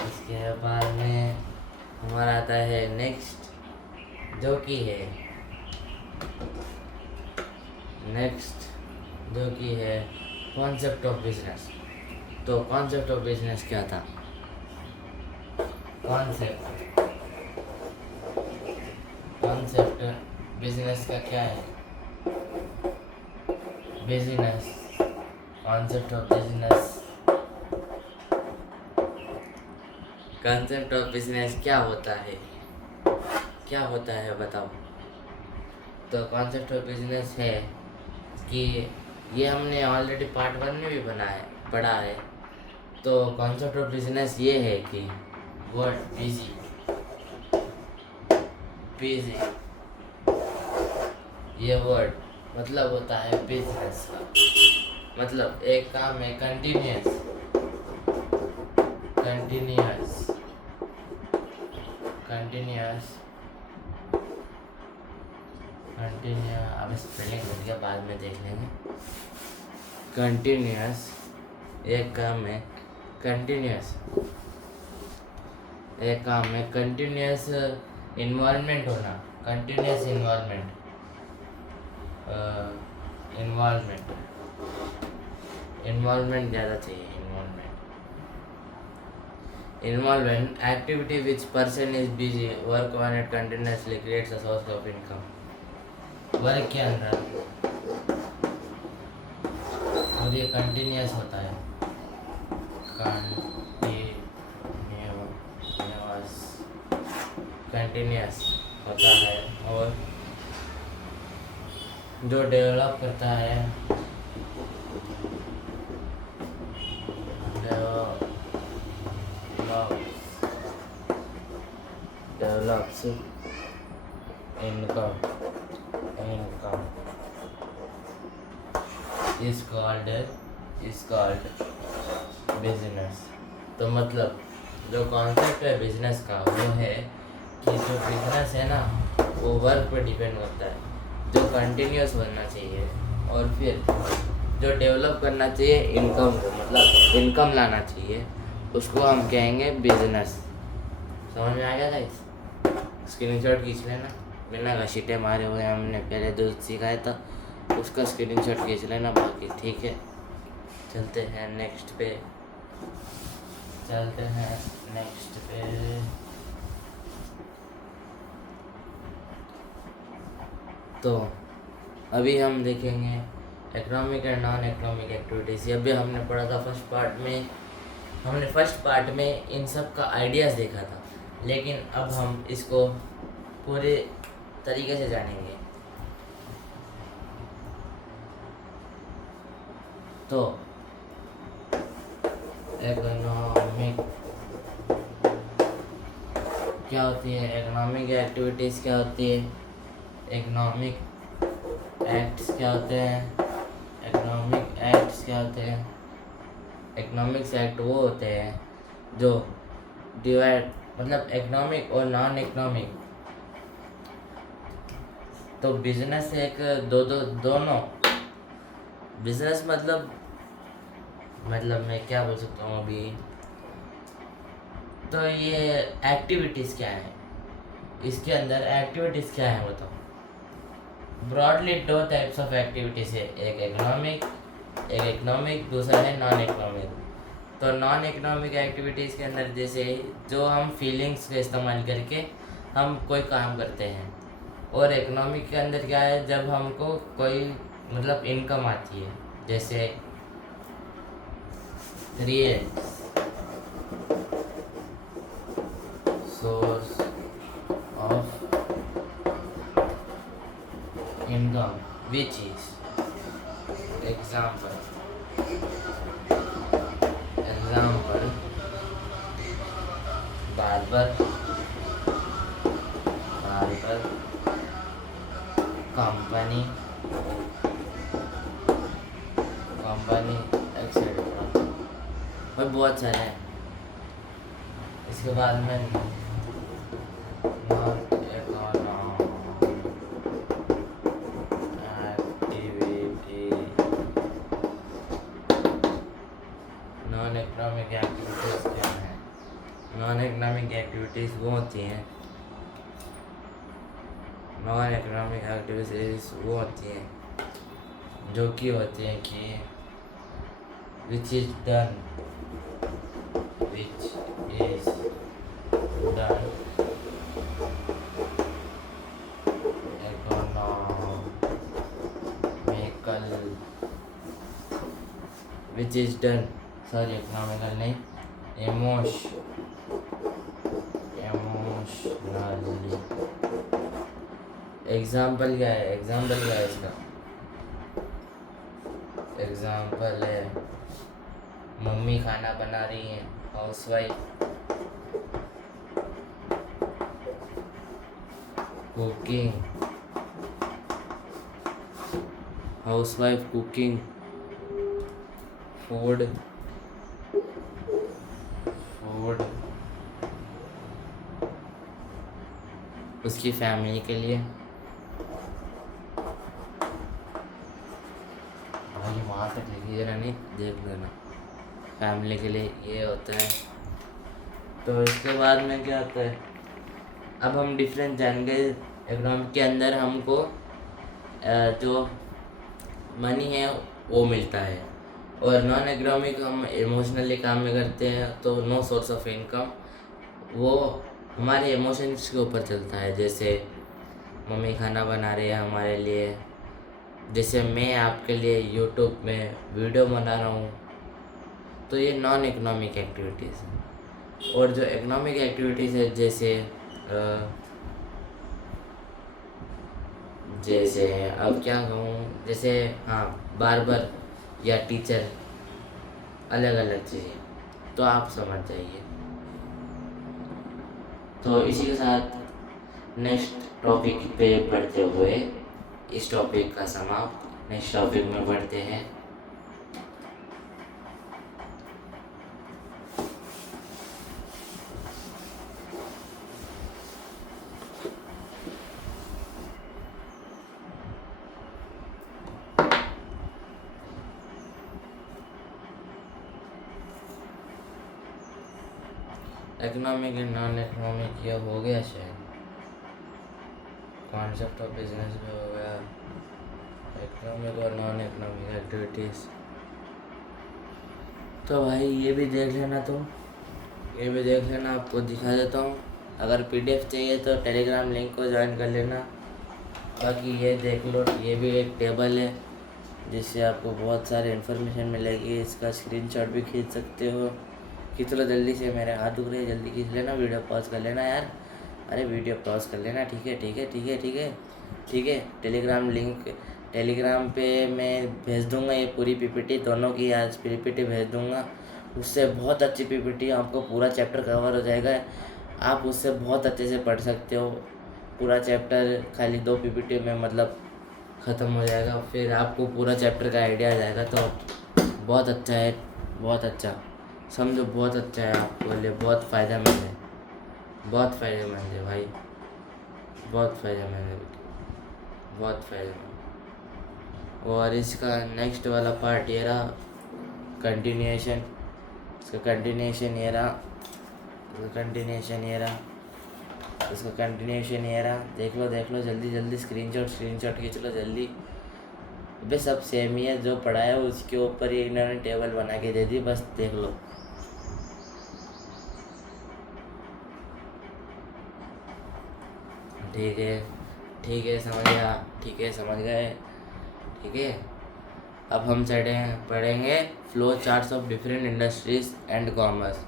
इसके बाद में हमारा आता है नेक्स्ट, जो कि है कॉन्सेप्ट ऑफ बिजनेस। तो कॉन्सेप्ट ऑफ बिजनेस क्या था? कॉन्सेप्ट बिजनेस का क्या है? कॉन्सेप्ट ऑफ बिजनेस क्या होता है बताओ। तो कॉन्सेप्ट ऑफ बिजनेस है कि ये हमने ऑलरेडी पार्ट 1 में भी पढ़ा है। तो कॉन्सेप्ट ऑफ बिजनेस ये है कि वर्ड बिजी, ये वर्ड मतलब होता है बिजनेस का। मतलब एक काम है कंटिन्यूअस। अब स्पेलिंग भूल गया, बाद में देख लेंगे। कंटिन्यूअस, एक काम है कंटिन्यूअस इन्वॉल्वमेंट होना। कंटिन्यूअस इन्वॉल्वमेंट ज़्यादा चाहिए। Involvement activity which person is busy work on it continuously creates a source of income। Work के अंदर और ये कंटिन्यूस होता है, कंटिन्यूस होता है। और जो डेवलप करता है, develops income is called business. तो मतलब जो कॉन्सेप्ट है बिजनेस का वो है कि जो बिजनेस है ना वो वर्क पर डिपेंड होता है, जो कंटिन्यूस होना चाहिए, और फिर जो डेवलप करना चाहिए इनकम को, मतलब इनकम लाना चाहिए, उसको हम कहेंगे बिजनेस। समझ में आ गया था? स्क्रीनशॉट खींच लेना, बिना घसीटे मारे हुए हमने पहले जो सिखाया था उसका स्क्रीनशॉट खींच लेना बाकी, ठीक है। चलते हैं नेक्स्ट पे। तो अभी हम देखेंगे economic and non economic activities. अभी हमने पढ़ा था फर्स्ट पार्ट में इन सब का आइडियाज़ देखा था, लेकिन अब हम इसको पूरे तरीके से जानेंगे। तो इकोनॉमिक क्या होती है, इकोनॉमिक एक्टिविटीज़ क्या होती है, इकोनॉमिक एक्ट्स क्या होते हैं, इकोनॉमिक्स एक्ट वो होते हैं जो डिवाइड, मतलब इकोनॉमिक और नॉन इकोनॉमिक। तो बिजनेस एक दोनों बिजनेस मतलब मैं क्या बोल सकता हूँ अभी। तो ये एक्टिविटीज़ क्या है, इसके अंदर एक्टिविटीज़ क्या है बताओ। ब्रॉडली 2 टाइप्स ऑफ एक्टिविटीज़ है, एक इकोनॉमिक, दूसरा है नॉन इकोनॉमिक। तो नॉन इकोनॉमिक एक्टिविटीज़ के अंदर जैसे जो हम फीलिंग्स का इस्तेमाल करके हम कोई काम करते हैं, और इकोनॉमिक के अंदर क्या है, जब हमको कोई मतलब इनकम आती है, जैसे real source of income which is example barber, company etcetera, और बहुत सारे हैं। इसके बाद में नॉन इकोनॉमिक एक्टिविटीज़ क्या है। नॉन इकोनॉमिक एक्टिविटीज़ वो होती हैं जो कि होती हैं कि which is done economical नहीं, emotionally। एग्जाम्पल क्या है इसका, एग्जाम्पल है मम्मी खाना बना रही हैं, हाउसवाइफ कुकिंग फूड उसकी फैमिली के लिए। वहाँ तक लिखी जरा, नहीं देख लेना, फैमिली के लिए ये होता है। तो इसके बाद में क्या होता है, अब हम डिफरेंस जान गए। इकोनॉमिक के अंदर हमको जो मनी है वो मिलता है, और नॉन इकोनॉमिक हम इमोशनली काम में करते हैं, तो नो सोर्स ऑफ इनकम, वो हमारे इमोशंस के ऊपर चलता है। जैसे मम्मी खाना बना रही है हमारे लिए, जैसे मैं आपके लिए यूट्यूब में वीडियो बना रहा हूँ, तो ये नॉन इकोनॉमिक एक्टिविटीज़ हैं। और जो इकोनॉमिक एक्टिविटीज़ है, जैसे अब क्या कहूँ, जैसे हाँ, बार्बर या टीचर, अलग अलग चीज़ें, तो आप समझ जाइए। तो इसी के साथ नेक्स्ट टॉपिक पे बढ़ते हुए इस टॉपिक का समाप्त, नेक्स्ट टॉपिक में बढ़ते हैं। इकोनॉमिक एंड नॉन इकोनॉमिक ये हो गया शायद, कॉन्सेप्ट ऑफ बिजनेस भी हो गया, इकोनॉमिक और नॉन इकोनॉमिक एक्टिविटीज़। तो भाई ये भी देख लेना, तुम ये भी देख लेना, आपको दिखा देता हूँ। अगर पीडीएफ चाहिए तो टेलीग्राम लिंक को ज्वाइन कर लेना। बाकी ये देख लो, ये भी एक टेबल है जिससे आपको बहुत सारी इन्फॉर्मेशन मिलेगी। इसका स्क्रीनशॉट भी खींच सकते हो। खींच लो जल्दी से, मेरे हाथ दुख रहे हैं, जल्दी खींच लेना। वीडियो पॉज कर लेना यार, अरे वीडियो पॉज कर लेना। ठीक है ठीक है ठीक है ठीक है ठीक है। टेलीग्राम लिंक, टेलीग्राम पे मैं भेज दूंगा ये पूरी पीपीटी, दोनों की आज पीपीटी भेज दूंगा। उससे बहुत अच्छी पीपीटी, आपको पूरा चैप्टर कवर हो जाएगा। आप उससे बहुत अच्छे से पढ़ सकते हो। पूरा चैप्टर खाली 2 पीपीटी में मतलब ख़त्म हो जाएगा। फिर आपको पूरा चैप्टर का आइडिया आ जाएगा। तो बहुत अच्छा है, बहुत अच्छा, समझो बहुत अच्छा है, आपके लिए बहुत फ़ायदेमंद है, बहुत फ़ायदेमंद है भाई, बहुत फ़ायदेमंद है, बहुत फ़ायदेमंद। और इसका नेक्स्ट वाला पार्ट ये रहा, कंटिन्यूएशन। इसका कंटिन्यूएशन ये रहा, इसका कंटिन्यूएशन ये रहा, इसका कंटिन्यूएशन ये रहा। देख लो जल्दी जल्दी, स्क्रीनशॉट खींच लो जल्दी। अबे सब सेम ही है, जो पढ़ा है उसके ऊपर ही इन्होंने टेबल बना के दे दी, बस देख लो। ठीक है समझ गया, ठीक है समझ गए, ठीक है। अब हम पढ़ेंगे flow charts of different industries and commerce.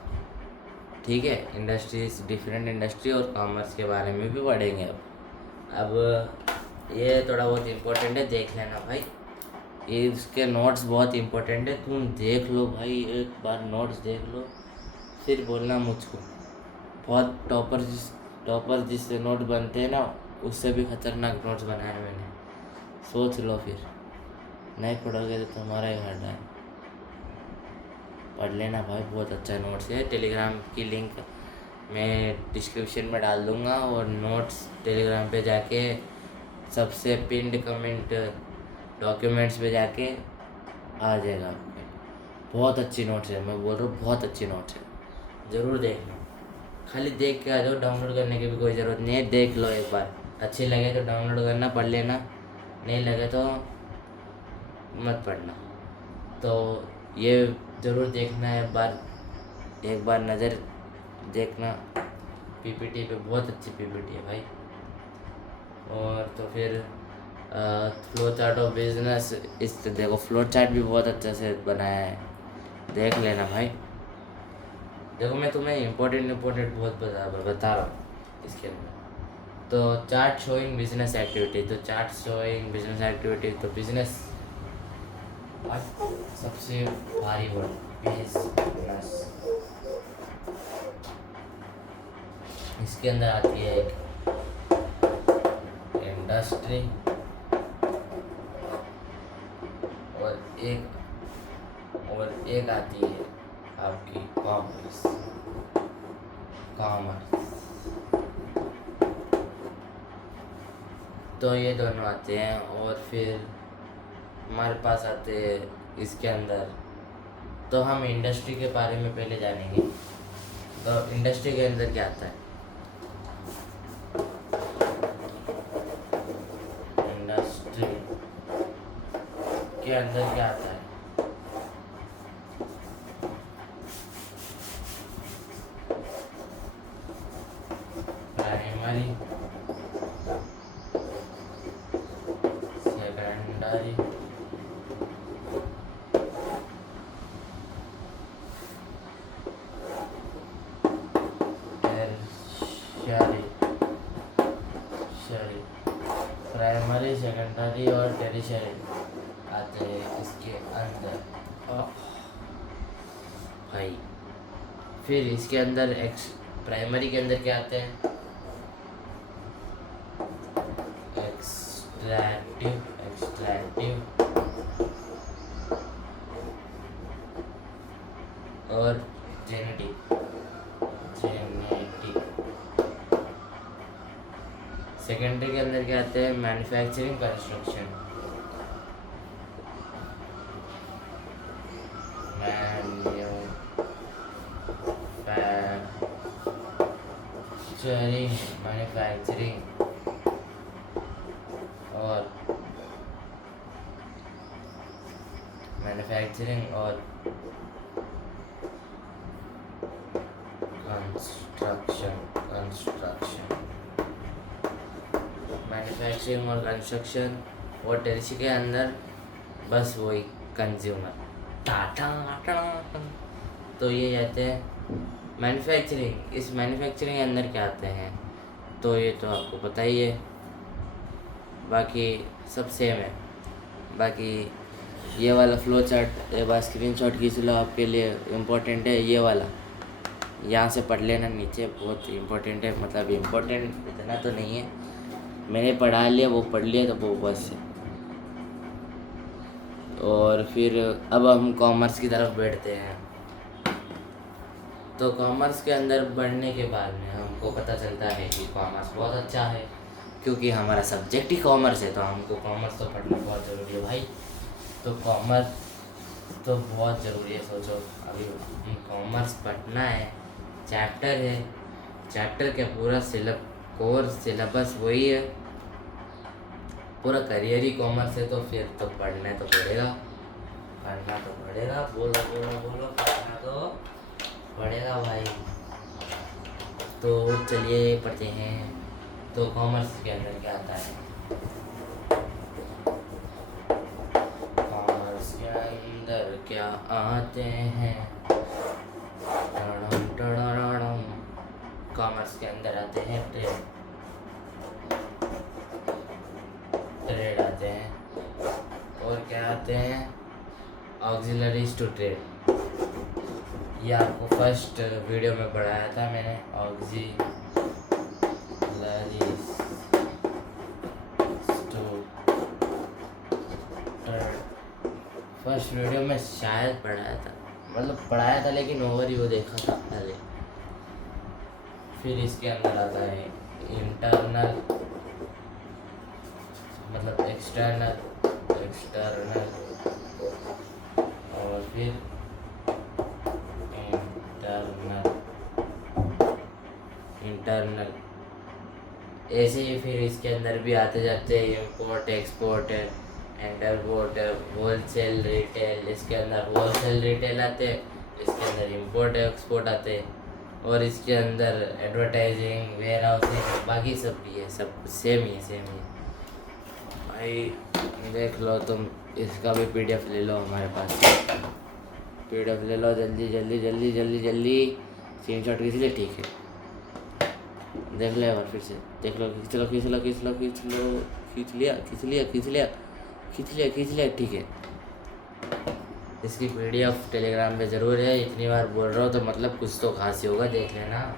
ठीक है, इंडस्ट्रीज, डिफरेंट इंडस्ट्री और कॉमर्स के बारे में भी पढ़ेंगे। अब ये थोड़ा बहुत इम्पोर्टेंट है, देख लेना भाई। ये इसके नोट्स बहुत इम्पोर्टेंट है, तुम देख लो भाई, एक बार नोट्स देख लो फिर बोलना मुझको। बहुत टॉपर जिससे नोट बनते हैं ना, उससे भी खतरनाक नोट्स बनाए मैंने, सोच लो। फिर नहीं पढ़ोगे तो तुम्हारा ही घाटा है। पढ़ लेना भाई, बहुत अच्छा नोट्स है। टेलीग्राम की लिंक मैं डिस्क्रिप्शन में डाल दूँगा, और नोट्स टेलीग्राम पे जाके सबसे पिंड कमेंट डॉक्यूमेंट्स पे जाके आ जाएगा। बहुत अच्छी नोट्स है, मैं बोल रहा हूँ बहुत अच्छी नोट्स है, ज़रूर देखना। खाली देख के आ जाओ, डाउनलोड करने की भी कोई ज़रूरत नहीं है। देख लो एक बार, अच्छी लगे तो डाउनलोड करना, पढ़ लेना, नहीं लगे तो मत पढ़ना। तो ये ज़रूर देखना है, एक बार नज़र देखना पीपीटी पे, बहुत अच्छी पीपीटी है भाई। और तो फिर फ्लो चार्ट ऑफ बिजनेस, इस देखो फ्लो चार्ट भी बहुत अच्छे से बनाया है, देख लेना भाई। देखो मैं तुम्हें इम्पोर्टेंट बहुत बता रहा हूँ इसके अंदर। तो चार्ट शोइंग बिजनेस एक्टिविटी, तो चार्ट शोइंग बिजनेस एक्टिविटी, तो बिजनेस सबसे भारी वर्ड, बिजनेस। इसके अंदर आती है एक इंडस्ट्री और एक आती है आपकी कॉमर्स। तो ये दोनों आते हैं। और फिर हमारे पास आते हैं इसके अंदर, तो हम इंडस्ट्री के बारे में पहले जानेंगे। तो इंडस्ट्री के अंदर क्या आता है, इंडस्ट्री के अंदर क्या आता है, प्राइमरी, सेकेंडरी, प्राइमरी, सेकेंडरी और टेरिशरी आते हैं इसके अंदर। भाई फिर इसके अंदर प्राइमरी के अंदर क्या आते हैं? एक्सट्रैक्टिव और जेनेटिक। सेकेंडरी के अंदर क्या आते हैं? Manufacturing, construction. मैन्युफैक्चरिंग और कंस्ट्रक्शन। मैन्युफैक्चरिंग और कंस्ट्रक्शन और टेरिशरी के अंदर बस वही कंज्यूमर। तो ये आते हैं मैन्युफैक्चरिंग। इस मैन्युफैक्चरिंग के अंदर क्या आते हैं तो ये तो आपको पता ही है, बाकी सब सेम है। बाकी ये वाला फ्लो चार्ट एक बार स्क्रीनशॉट खींच लो, आपके लिए इम्पोर्टेंट है ये वाला। यहाँ से पढ़ लेना, नीचे बहुत इम्पोर्टेंट है, मतलब इम्पोर्टेंट इतना तो नहीं है, मैंने पढ़ा लिया, वो पढ़ लिया तो वो बस है। और फिर अब हम कॉमर्स की तरफ बैठते हैं। तो कॉमर्स के अंदर बढ़ने के बाद में हमको पता चलता है कि कॉमर्स बहुत अच्छा है, क्योंकि हमारा सब्जेक्ट ही कॉमर्स है, तो हमको कॉमर्स तो पढ़ना बहुत ज़रूरी है भाई। तो कॉमर्स तो बहुत ज़रूरी है। सोचो अभी कॉमर्स पढ़ना है, चैप्टर के पूरा कोर्स सिलेबस वही है, पूरा करियर ही कॉमर्स है, तो फिर तो पढ़ना तो पड़ेगा। बोलो पढ़ना तो पड़ेगा भाई। तो चलिए पढ़ते हैं। तो कॉमर्स के अंदर क्या आता है? कॉमर्स के अंदर क्या आते हैं? कॉमर्स के अंदर आते हैं ट्रेड आते हैं, और क्या आते हैं? Auxiliaries to trade. ये आपको फर्स्ट वीडियो में पढ़ाया था मैंने, auxiliaries to trade. First video में शायद पढ़ाया था, लेकिन ओवरव्यू देखा था पहले। फिर इसके अंदर आता है इंटरनल, मतलब एक्सटर्नल, और फिर इंटरनल। ऐसे ही फिर इसके अंदर भी आते जाते हैं import, export, interport, wholesale, retail. इसके अंदर होलसेल रिटेल आते हैं, इसके अंदर इम्पोर्ट एक्सपोर्ट आते हैं, और इसके अंदर एडवर्टाइजिंग, वेयर हाउसिंग, बाकी सब भी है, सब सेम ही है भाई। देख लो तुम, इसका भी पीडीएफ ले लो, हमारे पास पीडीएफ ले लो, जल्दी स्क्रीनशॉट खींच ले। ठीक है, देख लो एक बार फिर से, देख लो, खींच लिया। ठीक है, इसकी पीडीएफ टेलीग्राम पे ज़रूर है। इतनी बार बोल रहा हूँ तो मतलब कुछ तो खास ही होगा, देख लेना।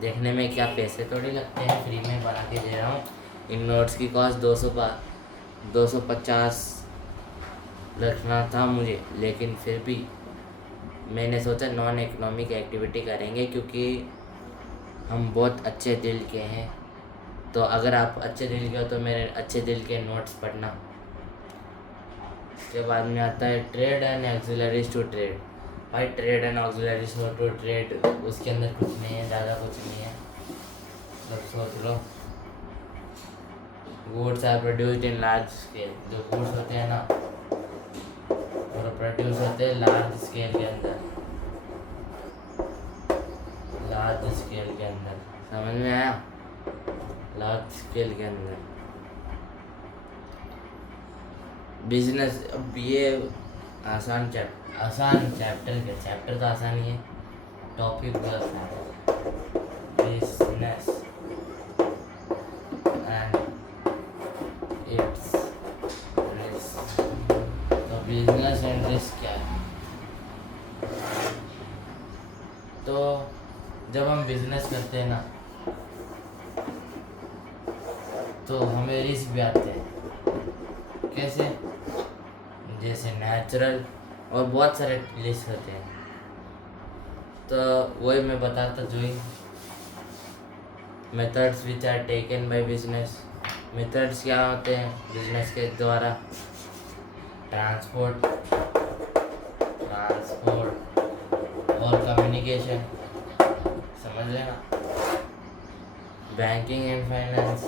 देखने में क्या पैसे थोड़ी लगते हैं, फ्री में बना के दे रहा हूँ। इन नोट्स की कॉस्ट 250 रखना था मुझे, लेकिन फिर भी मैंने सोचा नॉन इकोनॉमिक एक्टिविटी करेंगे, क्योंकि हम बहुत अच्छे दिल के हैं। तो अगर आप अच्छे दिल के हो तो मेरे अच्छे दिल के नोट्स पढ़ना। उसके बाद में आता है trade and auxiliaries to trade. भाई trade and auxiliaries to trade, उसके अंदर कुछ नहीं है, ज़्यादा कुछ नहीं है। मतलब सोच लो, goods are produced in large scale. जो गुड्स होते हैं ना, और प्रोड्यूस होते हैं लार्ज स्केल के अंदर, समझ में आया? लार्ज स्केल के अंदर बिजनेस। अब ये आसान चैप्टर तो आसान ही है, टॉपिक भी आसान है। बिजनेस एंड जब हम बिजनेस करते हैं ना तो हमें रिस्क भी आते हैं। कैसे? जैसे नेचुरल और बहुत सारे रिस्क होते हैं। तो वही मैं बताता जो ही methods which are taken by business. Methods क्या होते हैं बिजनेस के द्वारा? ट्रांसपोर्ट और कम्युनिकेशन, समझ लेना। Banking and finance,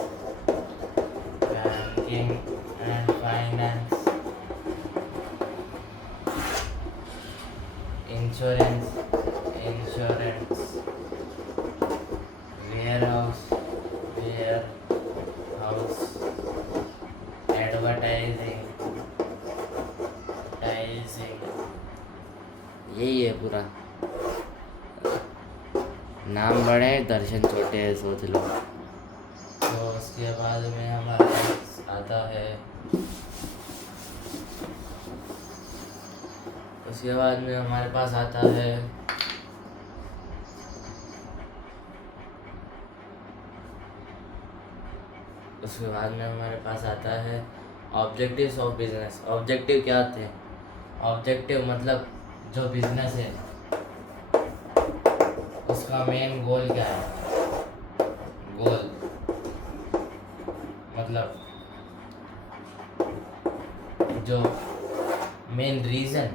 insurance, warehouse, advertising, यही है पूरा। नाम बड़े दर्शन छोटे है, सोच लो। तो उसके बाद में हमारे पास आता है उसके बाद में हमारे पास आता है उसके बाद में हमारे पास आता है ऑब्जेक्टिव्स ऑफ बिजनेस। ऑब्जेक्टिव क्या होते हैं? ऑब्जेक्टिव मतलब जो बिजनेस है उसका मेन गोल क्या है? गोल मतलब जो main reason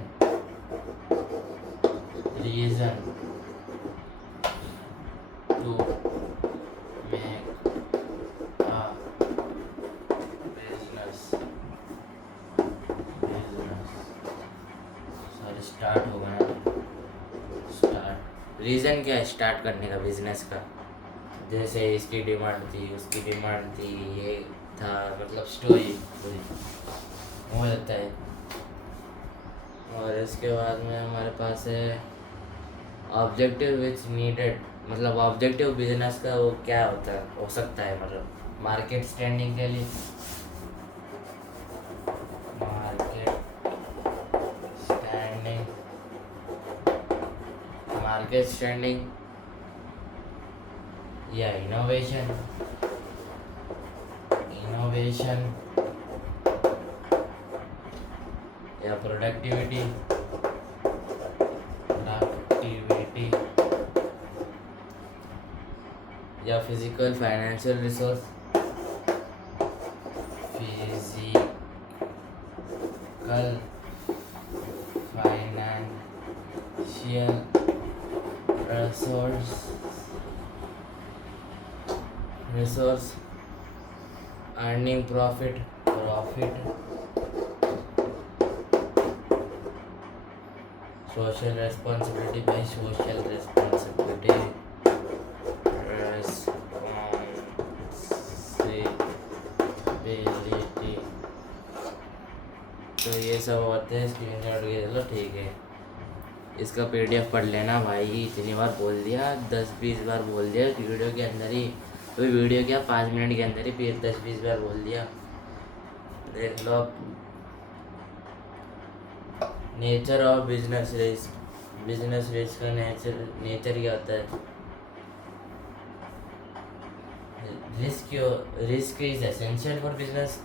to make a business sorry start होगा ना। स्टार्ट रीज़न क्या है स्टार्ट करने का बिजनेस का? जैसे इसकी डिमांड थी, उसकी डिमांड थी, ये था, मतलब स्टोरी पूरी हो जाता है। और इसके बाद में हमारे पास है ऑब्जेक्टिव विच नीडेड। मतलब ऑब्जेक्टिव बिजनेस का वो क्या होता है, हो सकता है मतलब मार्केट स्टैंडिंग के लिए, मार्केट स्टैंडिंग या इनोवेशन या प्रोडक्टिविटी या physical financial resource, resource earning profit social responsibility by social responsibility तो ये सब होते हैं। स्क्रीनशॉट के चलो ठीक है, इसका PDF पढ़ लेना भाई। इतनी बार बोल दिया, 10-20 बार बोल दिया वीडियो के अंदर ही। तो वीडियो क्या 5 मिनट के अंदर ही फिर 10-20 बार बोल दिया, देख लो। नेचर ऑफ बिजनेस रिस्क का नेचर क्या होता है? Risk is essential for business.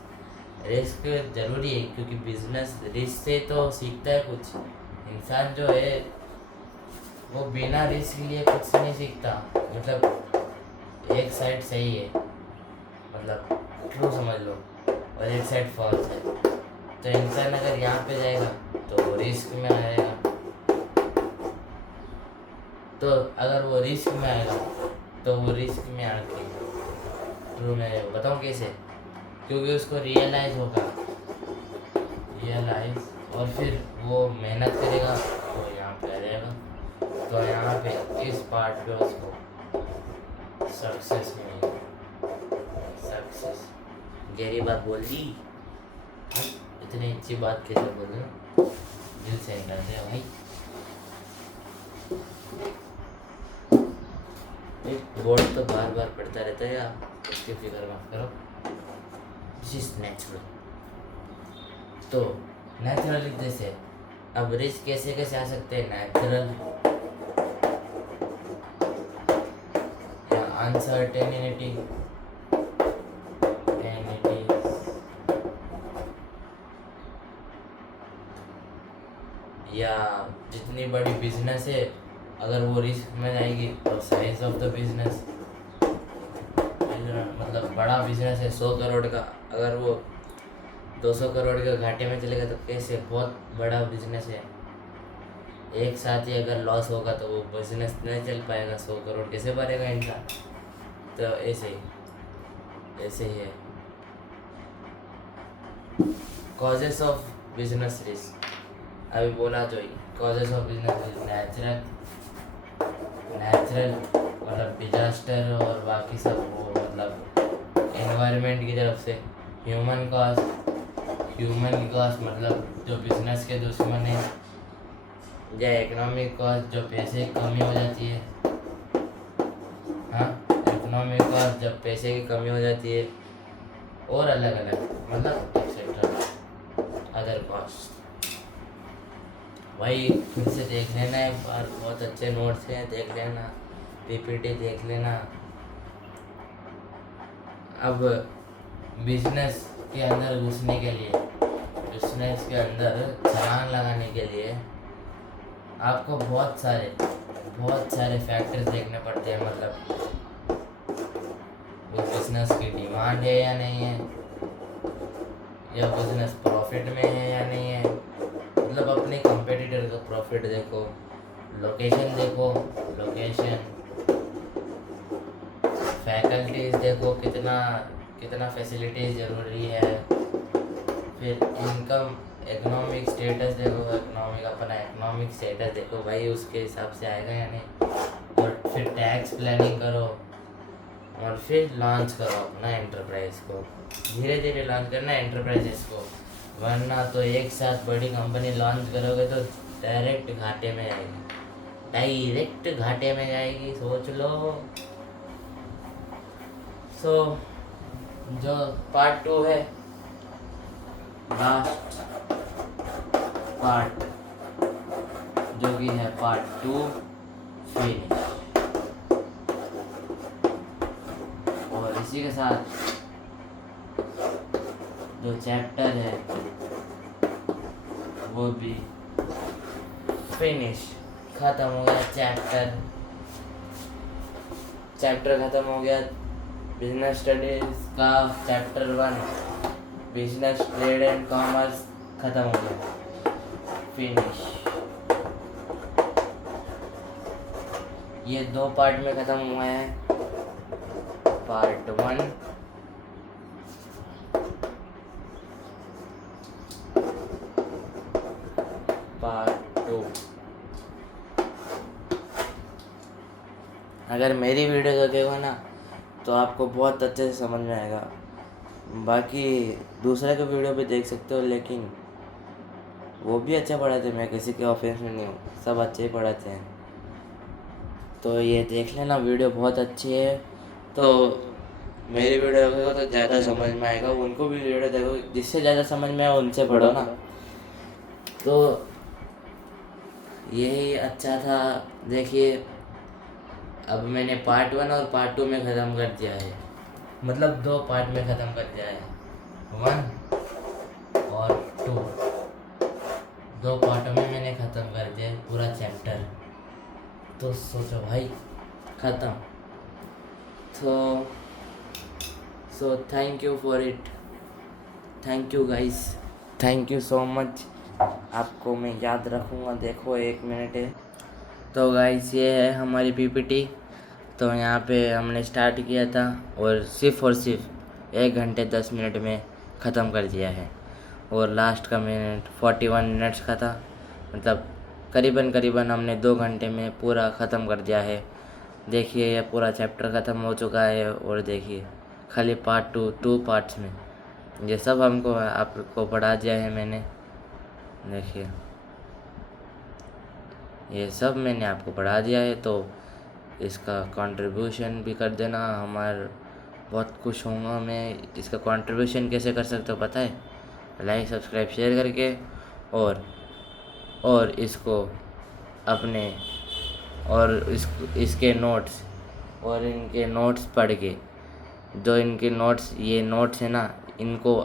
Risk जरूरी है क्योंकि बिजनेस रिस्क से तो सीखता है कुछ। इंसान जो है वो बिना रिस्क लिए कुछ नहीं सीखता। मतलब एक साइड सही है, मतलब ट्रू समझ लो, और एक साइड फॉल्स है। तो इंसान अगर यहाँ पे जाएगा तो रिस्क में आएगा, तो अगर वो रिस्क में आएगा तो वो रिस्क में आके ट्रू में आएगा। बताऊँ कैसे? क्योंकि उसको रियलाइज होगा, और फिर वो मेहनत करेगा तो यहाँ पे आ जाएगा। तो यहाँ पे इस पार्ट पे उसको सक्सेस मिलेगी। गहरी बात बोल दी, इतनी अच्छी बात कैसे बोल रहे हो? दिल से निकलते हो भाई। बोर्ड तो बार बार पढ़ता रहता है यार, उसकी फिक्र मत करो। This is natural. तो नेचुरल जैसे अब रिस्क कैसे कैसे आ सकते हैं? नेचुरल अनसर्टेनिटी या जितनी बड़ी बिजनेस है अगर वो रिस्क में जाएगी तो साइज ऑफ द बिजनेस, मतलब बड़ा बिजनेस है 100 करोड़ का, अगर वो 200 करोड़ के घाटे में चलेगा तो कैसे, बहुत बड़ा बिजनेस है, एक साथ ही अगर लॉस होगा तो वो बिजनेस नहीं चल पाएगा, 100 करोड़ कैसे भरेगा इंसान। तो ऐसे ही है। कॉजेस ऑफ बिजनेस रिस्क अभी बोला जो ही, कॉजेस ऑफ बिजनेस नेचुरल मतलब डिजास्टर और बाकी सब वो मतलब एनवायरनमेंट की तरफ से। ह्यूमन कॉस्ट मतलब जो बिजनेस के दुश्मन है, या इकोनॉमिक कॉस्ट जो पैसे की कमी हो जाती है, हाँ इकोनॉमिक कॉस्ट जब पैसे की कमी हो जाती है, और अलग अलग मतलब एक्सेट्रा अदर कॉस्ट। भाई फिर से देख लेना एक बार, बहुत अच्छे नोट्स हैं, देख लेना, पीपीटी देख लेना। अब बिजनेस के अंदर घुसने के लिए, बिजनेस के अंदर छलांग लगाने के लिए आपको बहुत सारे फैक्टर्स देखने पड़ते हैं, मतलब उस बिजनेस की डिमांड है या नहीं है, या बिजनेस प्रॉफिट में है या नहीं है, मतलब अपने कंपेटिटर का प्रॉफिट देखो, लोकेशन देखो, फैकल्टीज देखो, कितना फैसिलिटीज ज़रूरी है, फिर इनकम, इकोनॉमिक स्टेटस देखो, अपना इकोनॉमिक स्टेटस देखो भाई, उसके हिसाब से आएगा या नहीं, और फिर टैक्स प्लानिंग करो, और फिर लॉन्च करो अपना एंटरप्राइज को, धीरे धीरे लॉन्च करना एंटरप्राइजेस को, वरना तो एक साथ बड़ी कंपनी लॉन्च करोगे तो डायरेक्ट घाटे में जाएगी, सोच लो। सो जो पार्ट 2 है, लास्ट पार्ट जो कि है पार्ट 2 फिनिश, और इसी के साथ जो चैप्टर है वो भी फिनिश, ख़त्म हो गया चैप्टर ख़त्म हो गया। बिजनेस स्टडीज़ का chapter 1 business trade and commerce ख़त्म हो गया, फिनिश। ये 2 पार्ट में ख़त्म हुआ है, पार्ट 1 पार्ट 2। अगर मेरी वीडियो देखेगा ना तो आपको बहुत अच्छे से समझ में आएगा, बाकी दूसरे के वीडियो भी देख सकते हो, लेकिन वो भी अच्छा पढ़ाते हैं, मैं किसी के ऑफेंस में नहीं हूँ, सब अच्छे ही पढ़ाते हैं। तो ये देख लेना, वीडियो बहुत अच्छी है, तो मेरी वीडियो देखोगे तो ज़्यादा समझ में आएगा, उनको भी वीडियो देखो, जिससे ज़्यादा समझ में आए उनसे पढ़ो ना। तो यही अच्छा था। देखिए अब मैंने पार्ट 1 और पार्ट 2 में ख़त्म कर दिया है, मतलब 2 पार्ट में ख़त्म कर दिया है, 1 और 2, 2 पार्टों में मैंने ख़त्म कर दिया है पूरा चैप्टर। तो सोचो भाई, ख़त्म। So thank you for it, thank you guys, thank you so much. आपको मैं याद रखूँगा। देखो 1 मिनट है। तो गाइस ये है हमारी पीपीटी। तो यहाँ पे हमने स्टार्ट किया था और सिर्फ 1 घंटे 10 मिनट में ख़त्म कर दिया है, और लास्ट का मिनट 41 मिनट्स का था, मतलब करीबन हमने 2 घंटे में पूरा ख़त्म कर दिया है। देखिए ये पूरा चैप्टर ख़त्म हो चुका है, और देखिए खाली पार्ट 2 पार्ट्स में ये सब आपको पढ़ा दिया है मैंने। देखिए ये सब मैंने आपको पढ़ा दिया है, तो इसका कंट्रीब्यूशन भी कर देना। बहुत खुश होऊंगा मैं। इसका कंट्रीब्यूशन कैसे कर सकते हो पता है? लाइक सब्सक्राइब शेयर करके, और इसको अपने, और इसके नोट्स और इनके नोट्स पढ़ के, जो इनके नोट्स, ये नोट्स है ना, इनको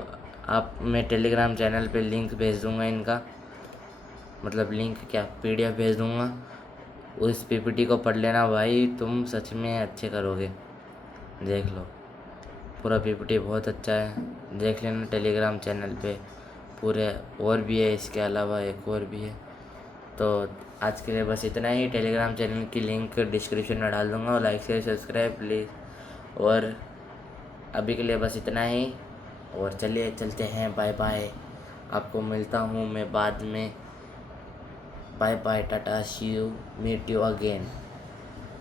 आप मैं टेलीग्राम चैनल पे लिंक भेज दूँगा इनका, मतलब लिंक क्या, PDF भेज दूँगा। उस PPT को पढ़ लेना भाई, तुम सच में अच्छे करोगे। देख लो, पूरा PPT बहुत अच्छा है, देख लेना टेलीग्राम चैनल पे पूरे। और भी है, इसके अलावा एक और भी है। तो आज के लिए बस इतना ही। टेलीग्राम चैनल की लिंक डिस्क्रिप्शन में डाल दूँगा, और लाइक शेयर सब्सक्राइब प्लीज़। और अभी के लिए बस इतना ही, और चलिए चलते हैं, बाय बाय। आपको मिलता हूँ मैं बाद में। Bye bye, tata, see you, meet you again.